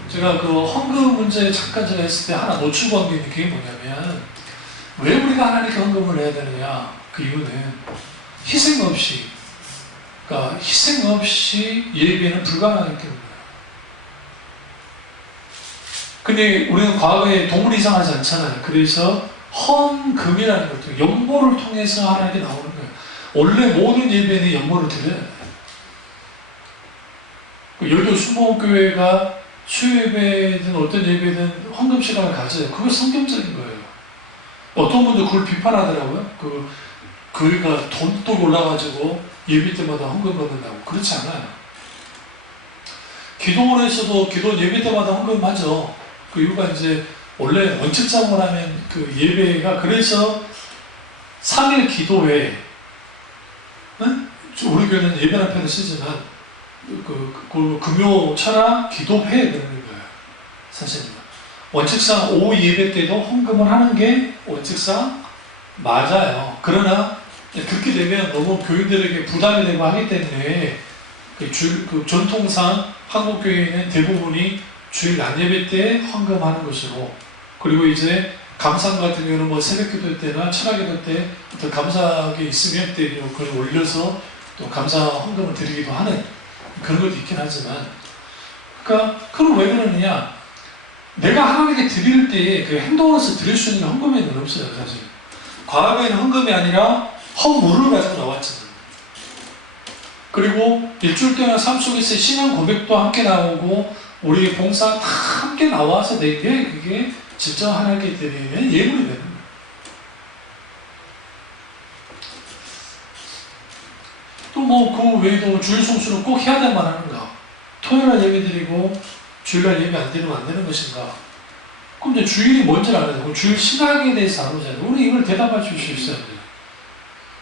제가 그 헌금 문제 잠깐 제가 했을 때 하나 놓치고 한 게 있는 게 뭐냐면, 왜 우리가 하나님께 헌금을 해야 되느냐? 그 이유는 희생 없이, 그러니까 희생 없이 예배는 불가능하기 때문이에요. 근데 우리는 과거에 동물 이상하지 않잖아요. 그래서 헌금이라는 것도 연보를 통해서 하나님께 나오는 거예요. 원래 모든 예배는 연보를 드려야 돼요. 여의도 수목교회가 수요예배든 어떤 예배든 헌금 시간을 가져요. 그거 성경적인 거예요. 어떤 분들 그걸 비판하더라고요. 그 교회가 돈도 올라가지고 예배 때마다 헌금 받는다고. 그렇지 않아요. 기도원에서도 기도 예배 때마다 헌금하죠. 그 이유가 이제 원래 원칙적으로 하면 그 예배가, 그래서 3일 기도회, 응? 우리 교회는 예배라는 표현을 쓰지만 그 금요 철학 기도회 그러는 거예요. 사실은 원칙상 오후 예배 때도 헌금을 하는 게 원칙상 맞아요. 그러나 그렇게 되면 너무 교인들에게 부담이 되고 하기 때문에 그 전통상 한국 교회는 대부분이 주일 낮 예배 때 헌금하는 것으로, 그리고 이제 감상 같은 경우는 뭐 새벽기도 때나 철학기도 때 어떤 감사하게 있으면 그때 그걸 올려서 또 감사 헌금을 드리기도 하는 그런 것도 있긴 하지만, 그러니까 그럼 왜 그러느냐? 내가 하나님께 드릴 때에 그 행동으로서 드릴 수 있는 헌금에는 없어요, 사실. 과거에는 헌금이 아니라 헌물을 가지고 나왔잖아요. 그리고 일주일 동안 삶 속에서 신앙 고백도 함께 나오고 우리의 봉사 다 함께 나와서 낸 게 그게 진짜 하나님께 드리면 예물이 되는 거예요. 또 뭐 그 외에도 주일 성수는 꼭 해야 될 만한가? 토요일날 예배 드리고 주일날 예배 안 드리면 안 되는 것인가? 그럼 이제 주일이 뭔지 알아야 되고 주일 신학에 대해서 알아보잖아요. 우리 이걸 대답할 수 있어야 돼요.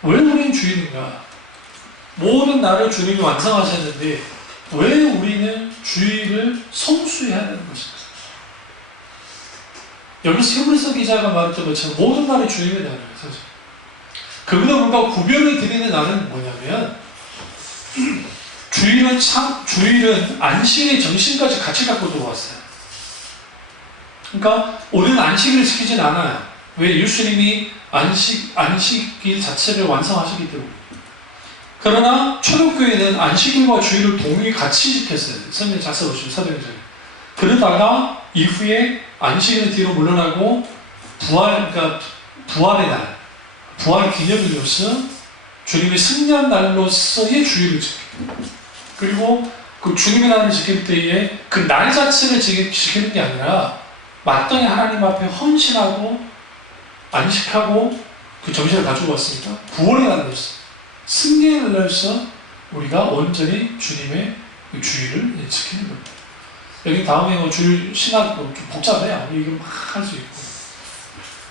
왜 우리는 주일인가? 모든 날을 주님이 완성하셨는데 왜 우리는 주일을 성수해야 되는 것인가? 여기서 히브리서 기자가 말했던 것처럼 모든 날이 주님의 날이에요, 사실. 그보다 우리가 구별을 드리는 날은 뭐냐면, 주일은 안식의 정신까지 같이 갖고 들어왔어요. 그러니까 우리는 안식일을 지키진 않아요. 왜? 예수님이 안식일 자체를 완성하시기 때문에. 그러나 초대교회는 안식일과 주일을 동일히 같이 지켰어요. 성경 잘 써보시면 사도행전에. 그러다가 이후에 안식일은 뒤로 물러나고 그러니까 부활의 날, 부활 기념일로서 주님의 승리한 날로서의 주일을 지킵니다. 그리고 그 주님의 날을 지킬 때에 그 날 자체를 지키는 게 아니라 마땅히 하나님 앞에 헌신하고 안식하고 그 정신을 가지고 왔으니까 구원의 날로서, 승리의 날로서 우리가 온전히 주님의 주일을 지키는 겁니다. 여기 다음에 뭐 주일 신학도 좀 복잡해요. 이거 막 할 수 있고.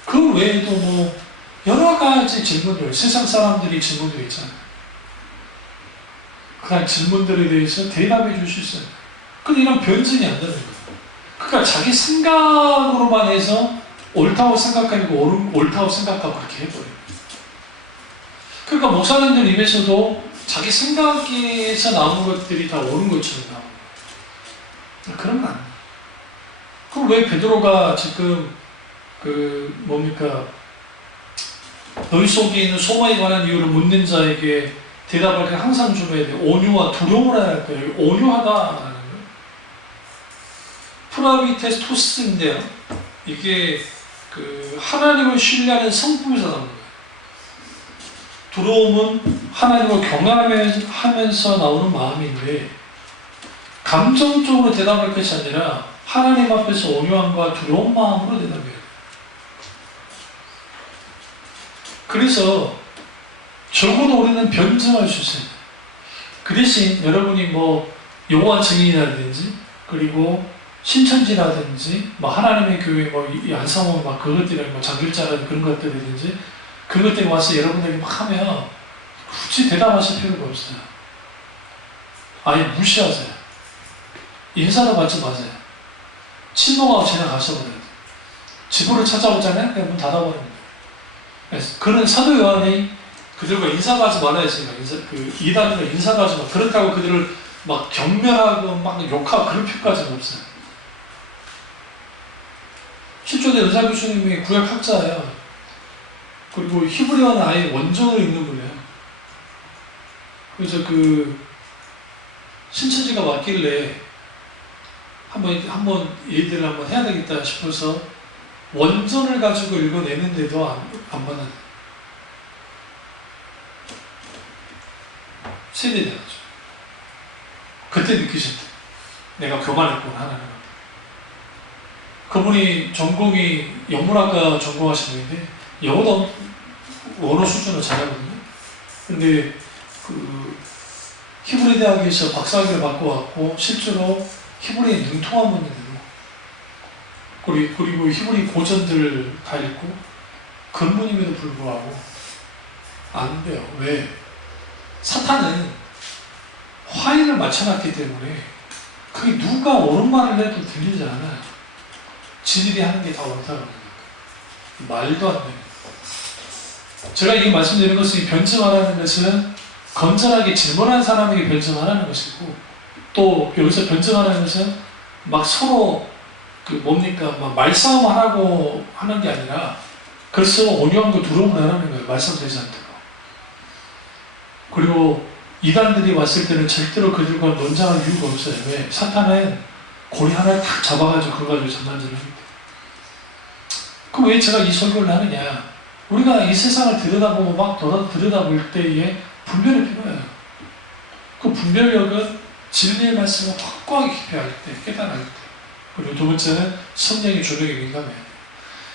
그 외에도 뭐 여러 가지 질문들, 세상 사람들이 질문도 있잖아요. 그런 질문들에 대해서 대답해 줄 수 있어요. 근데 이런 변증이 안 되는 거예요. 그러니까 자기 생각으로만 해서 옳다고 생각하고 옳다고 생각하고 그렇게 해버려요. 그러니까 목사님들 입에서도 자기 생각에서 나오는 것들이 다 옳은 것처럼 나와요. 그런 건 아니에요. 그럼 왜 베드로가 지금 너희 속에 있는 소망에 관한 이유를 묻는 자에게 대답을 항상 줘야 돼요. 온유와 두려움을 해야 할 거예요. 온유하다라는 거예요. 프라비테스토스인데요. 이게 하나님을 신뢰하는 성품에서 나오는 거예요. 두려움은 하나님을 경외하면서 나오는 마음인데, 감정적으로 대답할 것이 아니라 하나님 앞에서 온유함과 두려운 마음으로 대답해야 돼요. 그래서 적어도 우리는 변증할 수 있어요. 그 대신 여러분이 뭐 여호와 증인이라든지 그리고 신천지라든지 뭐 하나님의 교회 뭐 안성원 막 그것들이랑 뭐 장길자라든지 그런 것들이든지 그런 것들이 와서 여러분에게 막 하면 굳이 대답하실 필요가 없어요. 아예 무시하세요. 인사도 받지 마세요. 침묵하고 지나가셔버려요. 집으로 찾아오잖아요. 그냥 문 닫아버립니다. 그는 사도 요한이 그들과 인사하지 말아야 했으니까, 이단과 인사하지 마. 그렇다고 그들을 막 경멸하고 막 욕하고 그럴 필요까지는 없어요. 실존의 은사 교수님이 구약학자예요. 그리고 히브리어는 아예 원전을 읽는 분이에요. 그래서 신천지가 왔길래 한번 얘기를 한번 해야 되겠다 싶어서 원전을 가지고 읽어내는데도 안 받아요. 세대돼가지고. 그때 느끼셨대. 내가 교만했구나, 하나님. 그분이 전공이 영문학과 전공하신 분인데, 영어도 원어 수준을 잘하거든요. 근데, 히브리 대학에서 박사학위를 받고 왔고, 실제로 히브리에 능통한 분이거든요. 그리고 히브리 고전들을 다 읽고, 근본임에도 불구하고, 안 돼요. 왜? 사탄은 화인을 맞춰놨기 때문에 그게 누가 옳은 말을 해도 들리지 않아요. 지들이 하는 게 다 옳다고 합니다. 말도 안 돼요. 제가 이 말씀드리는 것은, 변증하라는 것은 건전하게 질문한 사람에게 변증하라는 것이고, 또 여기서 변증하라는 것은 막 서로 막 말싸움 하라고 하는 게 아니라, 그래서 온유함과 두려움을 하라는 거예요. 말씀되지 않도록. 그리고 이단들이 왔을 때는 절대로 그들과 논쟁할 이유가 없어요. 왜? 사탄은 고리 하나를 탁 잡아가지고 그거 가지고 전반전을 합니다. 그럼 왜 제가 이 설교를 하느냐? 우리가 이 세상을 들여다보고 막 들여다볼 때에 분별이 필요해요. 그 분별력은 진리의 말씀을 확고하게 기표할 때, 깨달을 때. 그리고 두 번째는 성령의 조명에 민감해야 돼요.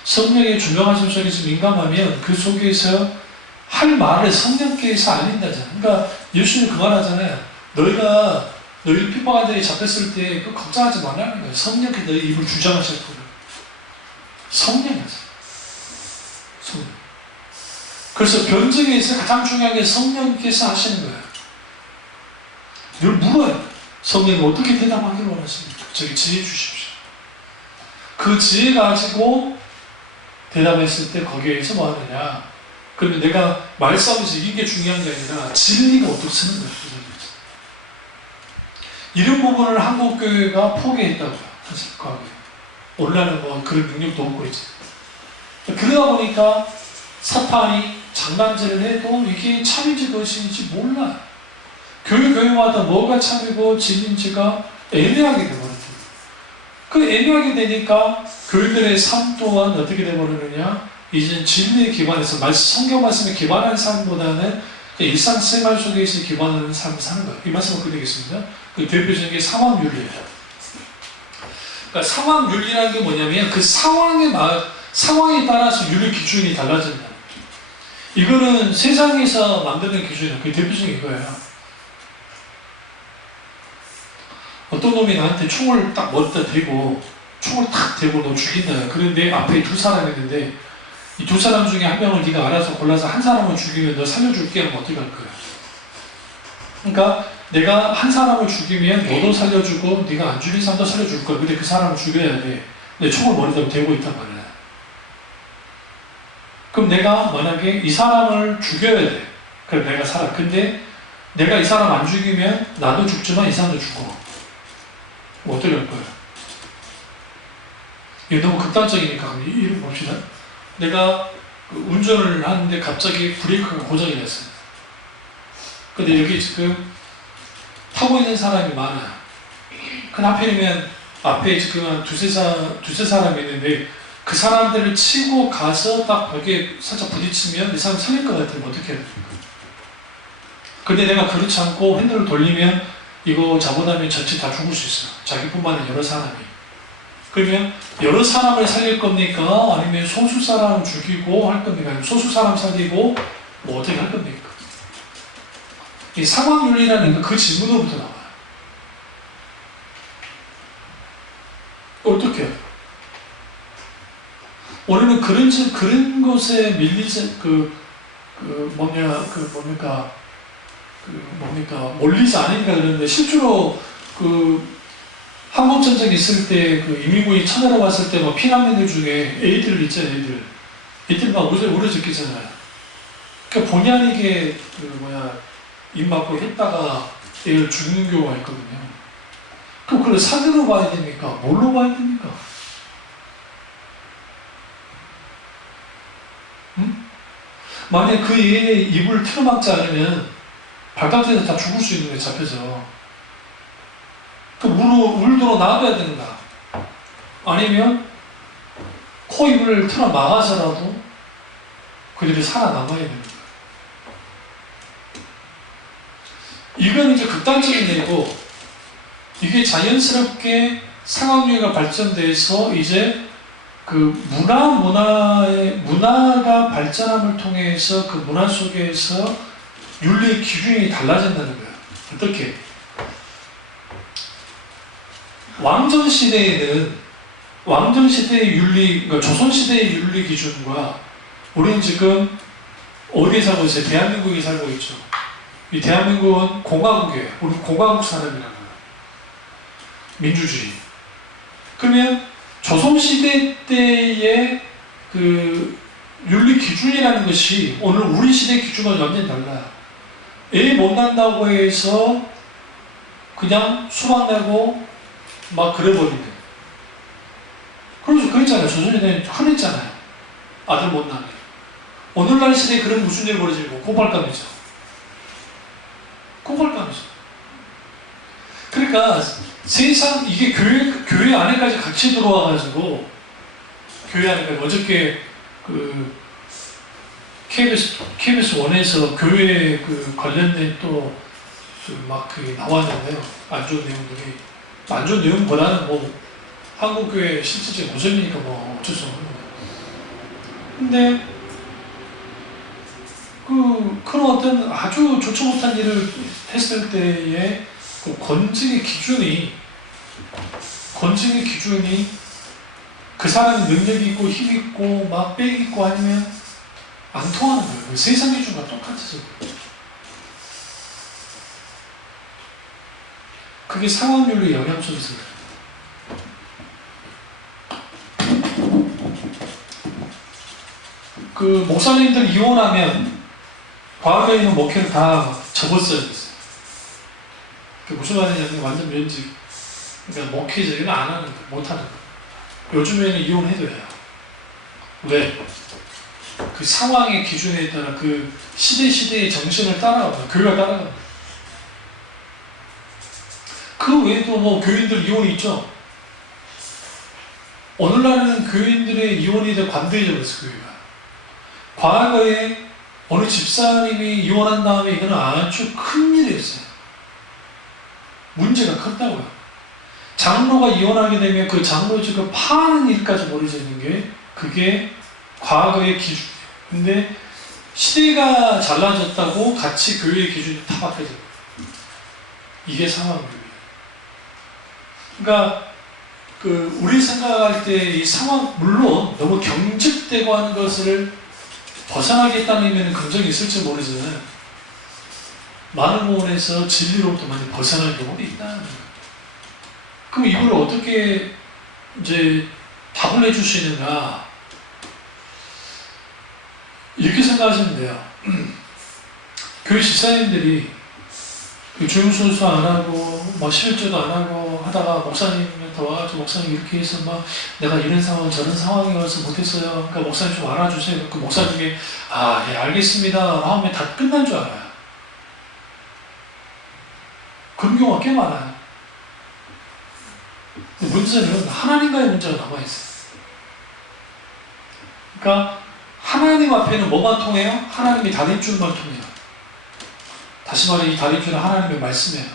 성령의 조명하심 속에서 민감하면 그 속에서 할 말을 성령께서 알린다잖아. 그러니까 예수님 그 말하잖아요. 너희 핍박한 자들이 잡혔을 때 걱정하지 말라는 거예요. 성령께서 너희 입을 주장하실 거예요. 성령이었어요. 성령. 그래서 변증에 있어 가장 중요한 게 성령께서 하시는 거예요. 늘 물어요. 성령이 어떻게 대답하기를 원하십니까? 저기 지혜 주십시오. 그 지혜 가지고 대답했을 때 거기에서 뭐 하느냐? 그러면 내가 말싸움에서 이긴 게 중요한 게 아니라 진리가 어떻게 쓰는 거예요. 이런 부분을 한국교회가 포기했다고요. 사실 과거에. 오늘날은 뭐 그런 능력도 없고 있지. 그러다 보니까 사탄이 장난질을 해도 이게 참인지 것인지 몰라. 교회마다 뭐가 참이고 진리인지가 애매하게 돼버렸어요. 그 애매하게 되니까 교회들의 삶 또한 어떻게 돼버리느냐? 이제 진리에 기반해서 성경 말씀에 기반한 삶보다는 일상생활 속에서 기반하는 삶을 사는 거예요. 이 말씀을 드리겠습니다. 그 대표적인 게 상황윤리예요. 그러니까 상황윤리라는 게 뭐냐면 그 상황에 따라서 윤리 기준이 달라진다. 이거는 세상에서 만드는 기준이에요. 그 대표적인 거예요. 어떤 놈이 나한테 총을 딱 먼저 대고 총을 탁 대고 너 죽인다. 그런데 앞에 두 사람이 있는데 이 두 사람 중에 한 명을 네가 알아서 골라서 한 사람을 죽이면 너 살려줄게 하면 어떻게 할 거야? 그러니까 내가 한 사람을 죽이면 너도 살려주고 네가 안 죽인 사람도 살려줄 거야. 근데 그 사람을 죽여야 돼. 내 총을 머리다 대고 있단 말이야. 그럼 내가 만약에 이 사람을 죽여야 돼. 그럼 내가 살아. 근데 내가 이 사람 안 죽이면 나도 죽지만 이 사람도 죽어. 뭐 어떻게 할 거야? 이게 너무 극단적이니까 이름 봅시다. 내가 운전을 하는데 갑자기 브레이크가 고장이 났어요. 근데 여기 지금 타고 있는 사람이 많아. 그 하필이면 앞에 지금 한 두세 사람이 있는데 그 사람들을 치고 가서 딱 벽에 살짝 부딪히면 이 사람 살릴 것 같으면 어떻게 해야 됩니까? 근데 내가 그렇지 않고 핸들을 돌리면 이거 잘못하면 전체 다 죽을 수 있어요. 자기뿐만 아니라 여러 사람이. 그러면 여러 사람을 살릴 겁니까? 아니면 소수 사람을 죽이고 할 겁니까? 아니면 소수 사람 살리고 뭐 어떻게 할 겁니까? 이 상황윤리라는 그 질문으로부터 나와요. 어떻게 해요? 우리는 그런 것에 밀리지, 몰리지 않으니까 그러는데, 실제로 한국전쟁 있을 때 이민군이 쳐내려왔을 때 피난민들 중에 애들 있잖아요, 애들. 이때 막 우려졌겠잖아요. 그러니까 본의 아니게 입 막고 했다가 애를 죽는 경우가 있거든요. 그럼 그걸 사기로 봐야 됩니까? 뭘로 봐야 됩니까? 응? 만약에 그 애의 입을 틀어막지 않으면 발각돼서 다 죽을 수 있는 게 잡혀서 그 울도록 놔둬야 되는가? 아니면 코 입을 틀어막아서라도 그들이 살아남아야 됩니다. 이건 이제 극단적인 예고, 이게 자연스럽게 상황유예가 발전돼서 이제 그 문화가 발전함을 통해서 그 문화 속에서 윤리의 기준이 달라진다는 거예요. 어떻게? 왕정시대의 윤리, 그러니까 조선시대의 윤리 기준과 우리는 지금 어디에 살고 있어요? 대한민국에 살고 있죠. 이 대한민국은 공화국이에요. 우리 공화국 사람이라는 거예요. 민주주의. 그러면 조선시대 때의 그 윤리 기준이라는 것이 오늘 우리 시대 기준과 완전히 달라요. 애 못 난다고 해서 그냥 수박 내고 막 그래버리는. 그래서 그랬잖아요. 조선시대는 흔했잖아요. 아들 못 나게. 오늘날 시대에 그런 무슨 일이 벌어지고 고발감이죠. 고발감이죠. 그러니까 세상 이게 교회 안에까지 같이 들어와가지고 교회 안에까지 어저께 그 KBS 원에서 교회 그 관련된 또 막 그 나왔는데요. 안 좋은 내용들이 안 좋은 내용보다는 뭐 한국교회 실질적인 고생이니까 뭐 어쩔 수 없는 거예요. 근데 그런 어떤 아주 좋지 못한 일을 했을 때의 그 건증의 기준이 그 사람이 능력이 있고 힘 있고 막 빽 있고 아니면 안 통하는 거예요. 세상 기준과 똑같아서. 그게 상황윤리의 영향 속에서 그 목사님들 이혼하면 과거에 있는 목회를 다 접었어야 됐어요. 그게 무슨 말이냐면 완전 면직. 그러니까 목회적인 안 하는 거예요. 못 하는 거예요. 요즘에는 이혼해도 해요. 왜? 그 상황의 기준에 따라 그 시대의 정신을 따라갑니다. 교회가 따라갑니다. 그 외에도 뭐 교인들 이혼이 있죠. 오늘날에는 교인들의 이혼이 더 관대해져 버렸어요. 교회가. 과거에 어느 집사님이 이혼한 다음에 이거는 아주 큰 일이었어요. 문제가 컸다고요. 장로가 이혼하게 되면 그 장로 집을 파는 일까지 벌어지는 게 그게 과거의 기준이에요. 근데 시대가 달라졌다고 같이 교회의 기준이 타박해져요. 이게 상황이에요. 그러니까 우리 생각할 때 이 상황, 물론 너무 경직되고 하는 것을 벗어나겠다는 의미는 긍정이 있을지 모르지만 많은 부분에서 진리로부터 많이 벗어날 경우도 있다는 거예요. 그럼 이걸 어떻게 이제 답을 해줄 수 있는가? 이렇게 생각하시면 돼요. 교회 집사님들이 주임순수 안 하고 뭐 11조도 안 하고 하다가 목사님한테 와가지고 목사님 이렇게 해서 막 내가 이런 상황 저런 상황이어서 못했어요. 그러니까 목사님 좀 알아주세요. 그 목사 중에 예 알겠습니다 하면 다 끝난 줄 알아요. 그런 경우가 꽤 많아요. 문제는 하나님과의 문제가 남아있어요. 그러니까 하나님 앞에는 뭐만 통해요? 하나님이 다림줄만 통해요. 다시 말해 이 다림줄은 하나님의 말씀이에요.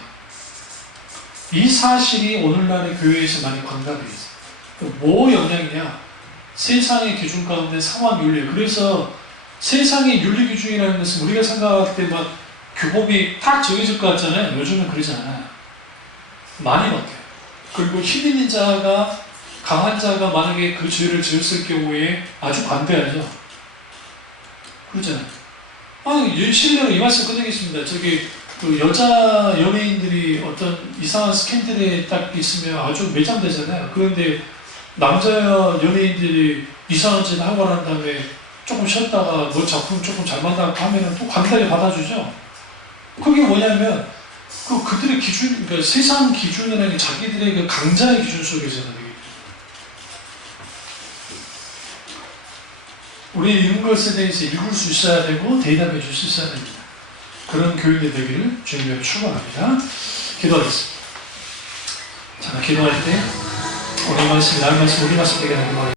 이 사실이 오늘날의 교회에서 많이 관감이 있어요. 뭐 영향이냐? 세상의 기준 가운데 상황 윤리. 그래서 세상의 윤리 기준이라는 것은 우리가 생각할 때 막 규범이 딱 정해질 것 같잖아요. 요즘은 그러지 않아요. 많이 바뀌어요. 그리고 힘 있는 자가 강한 자가 만약에 그 죄를 지었을 경우에 아주 관대하죠. 그렇잖아요. 실례로 이 말씀 끝내겠습니다. 그 여자 연예인들이 어떤 이상한 스캔들에 딱 있으면 아주 매장되잖아요. 그런데 남자 연예인들이 이상한 짓을 하고 난 다음에 조금 쉬었다가 뭐 작품 조금 잘 만나고 하면은 또 간단히 받아주죠. 그게 뭐냐면 그들의 기준, 그러니까 세상 기준이라는 게 자기들의 그 강자의 기준 속에서는 우리 읽은 것에 대해서 읽을 수 있어야 되고 대답해 줄 수 있어야 됩니다. 그런 교육이 되기를 주님께 축원합니다. 기도하겠습니다. 자, 기도할 때 우리 말씀, 나의 말씀, 우리 말씀 되게 되는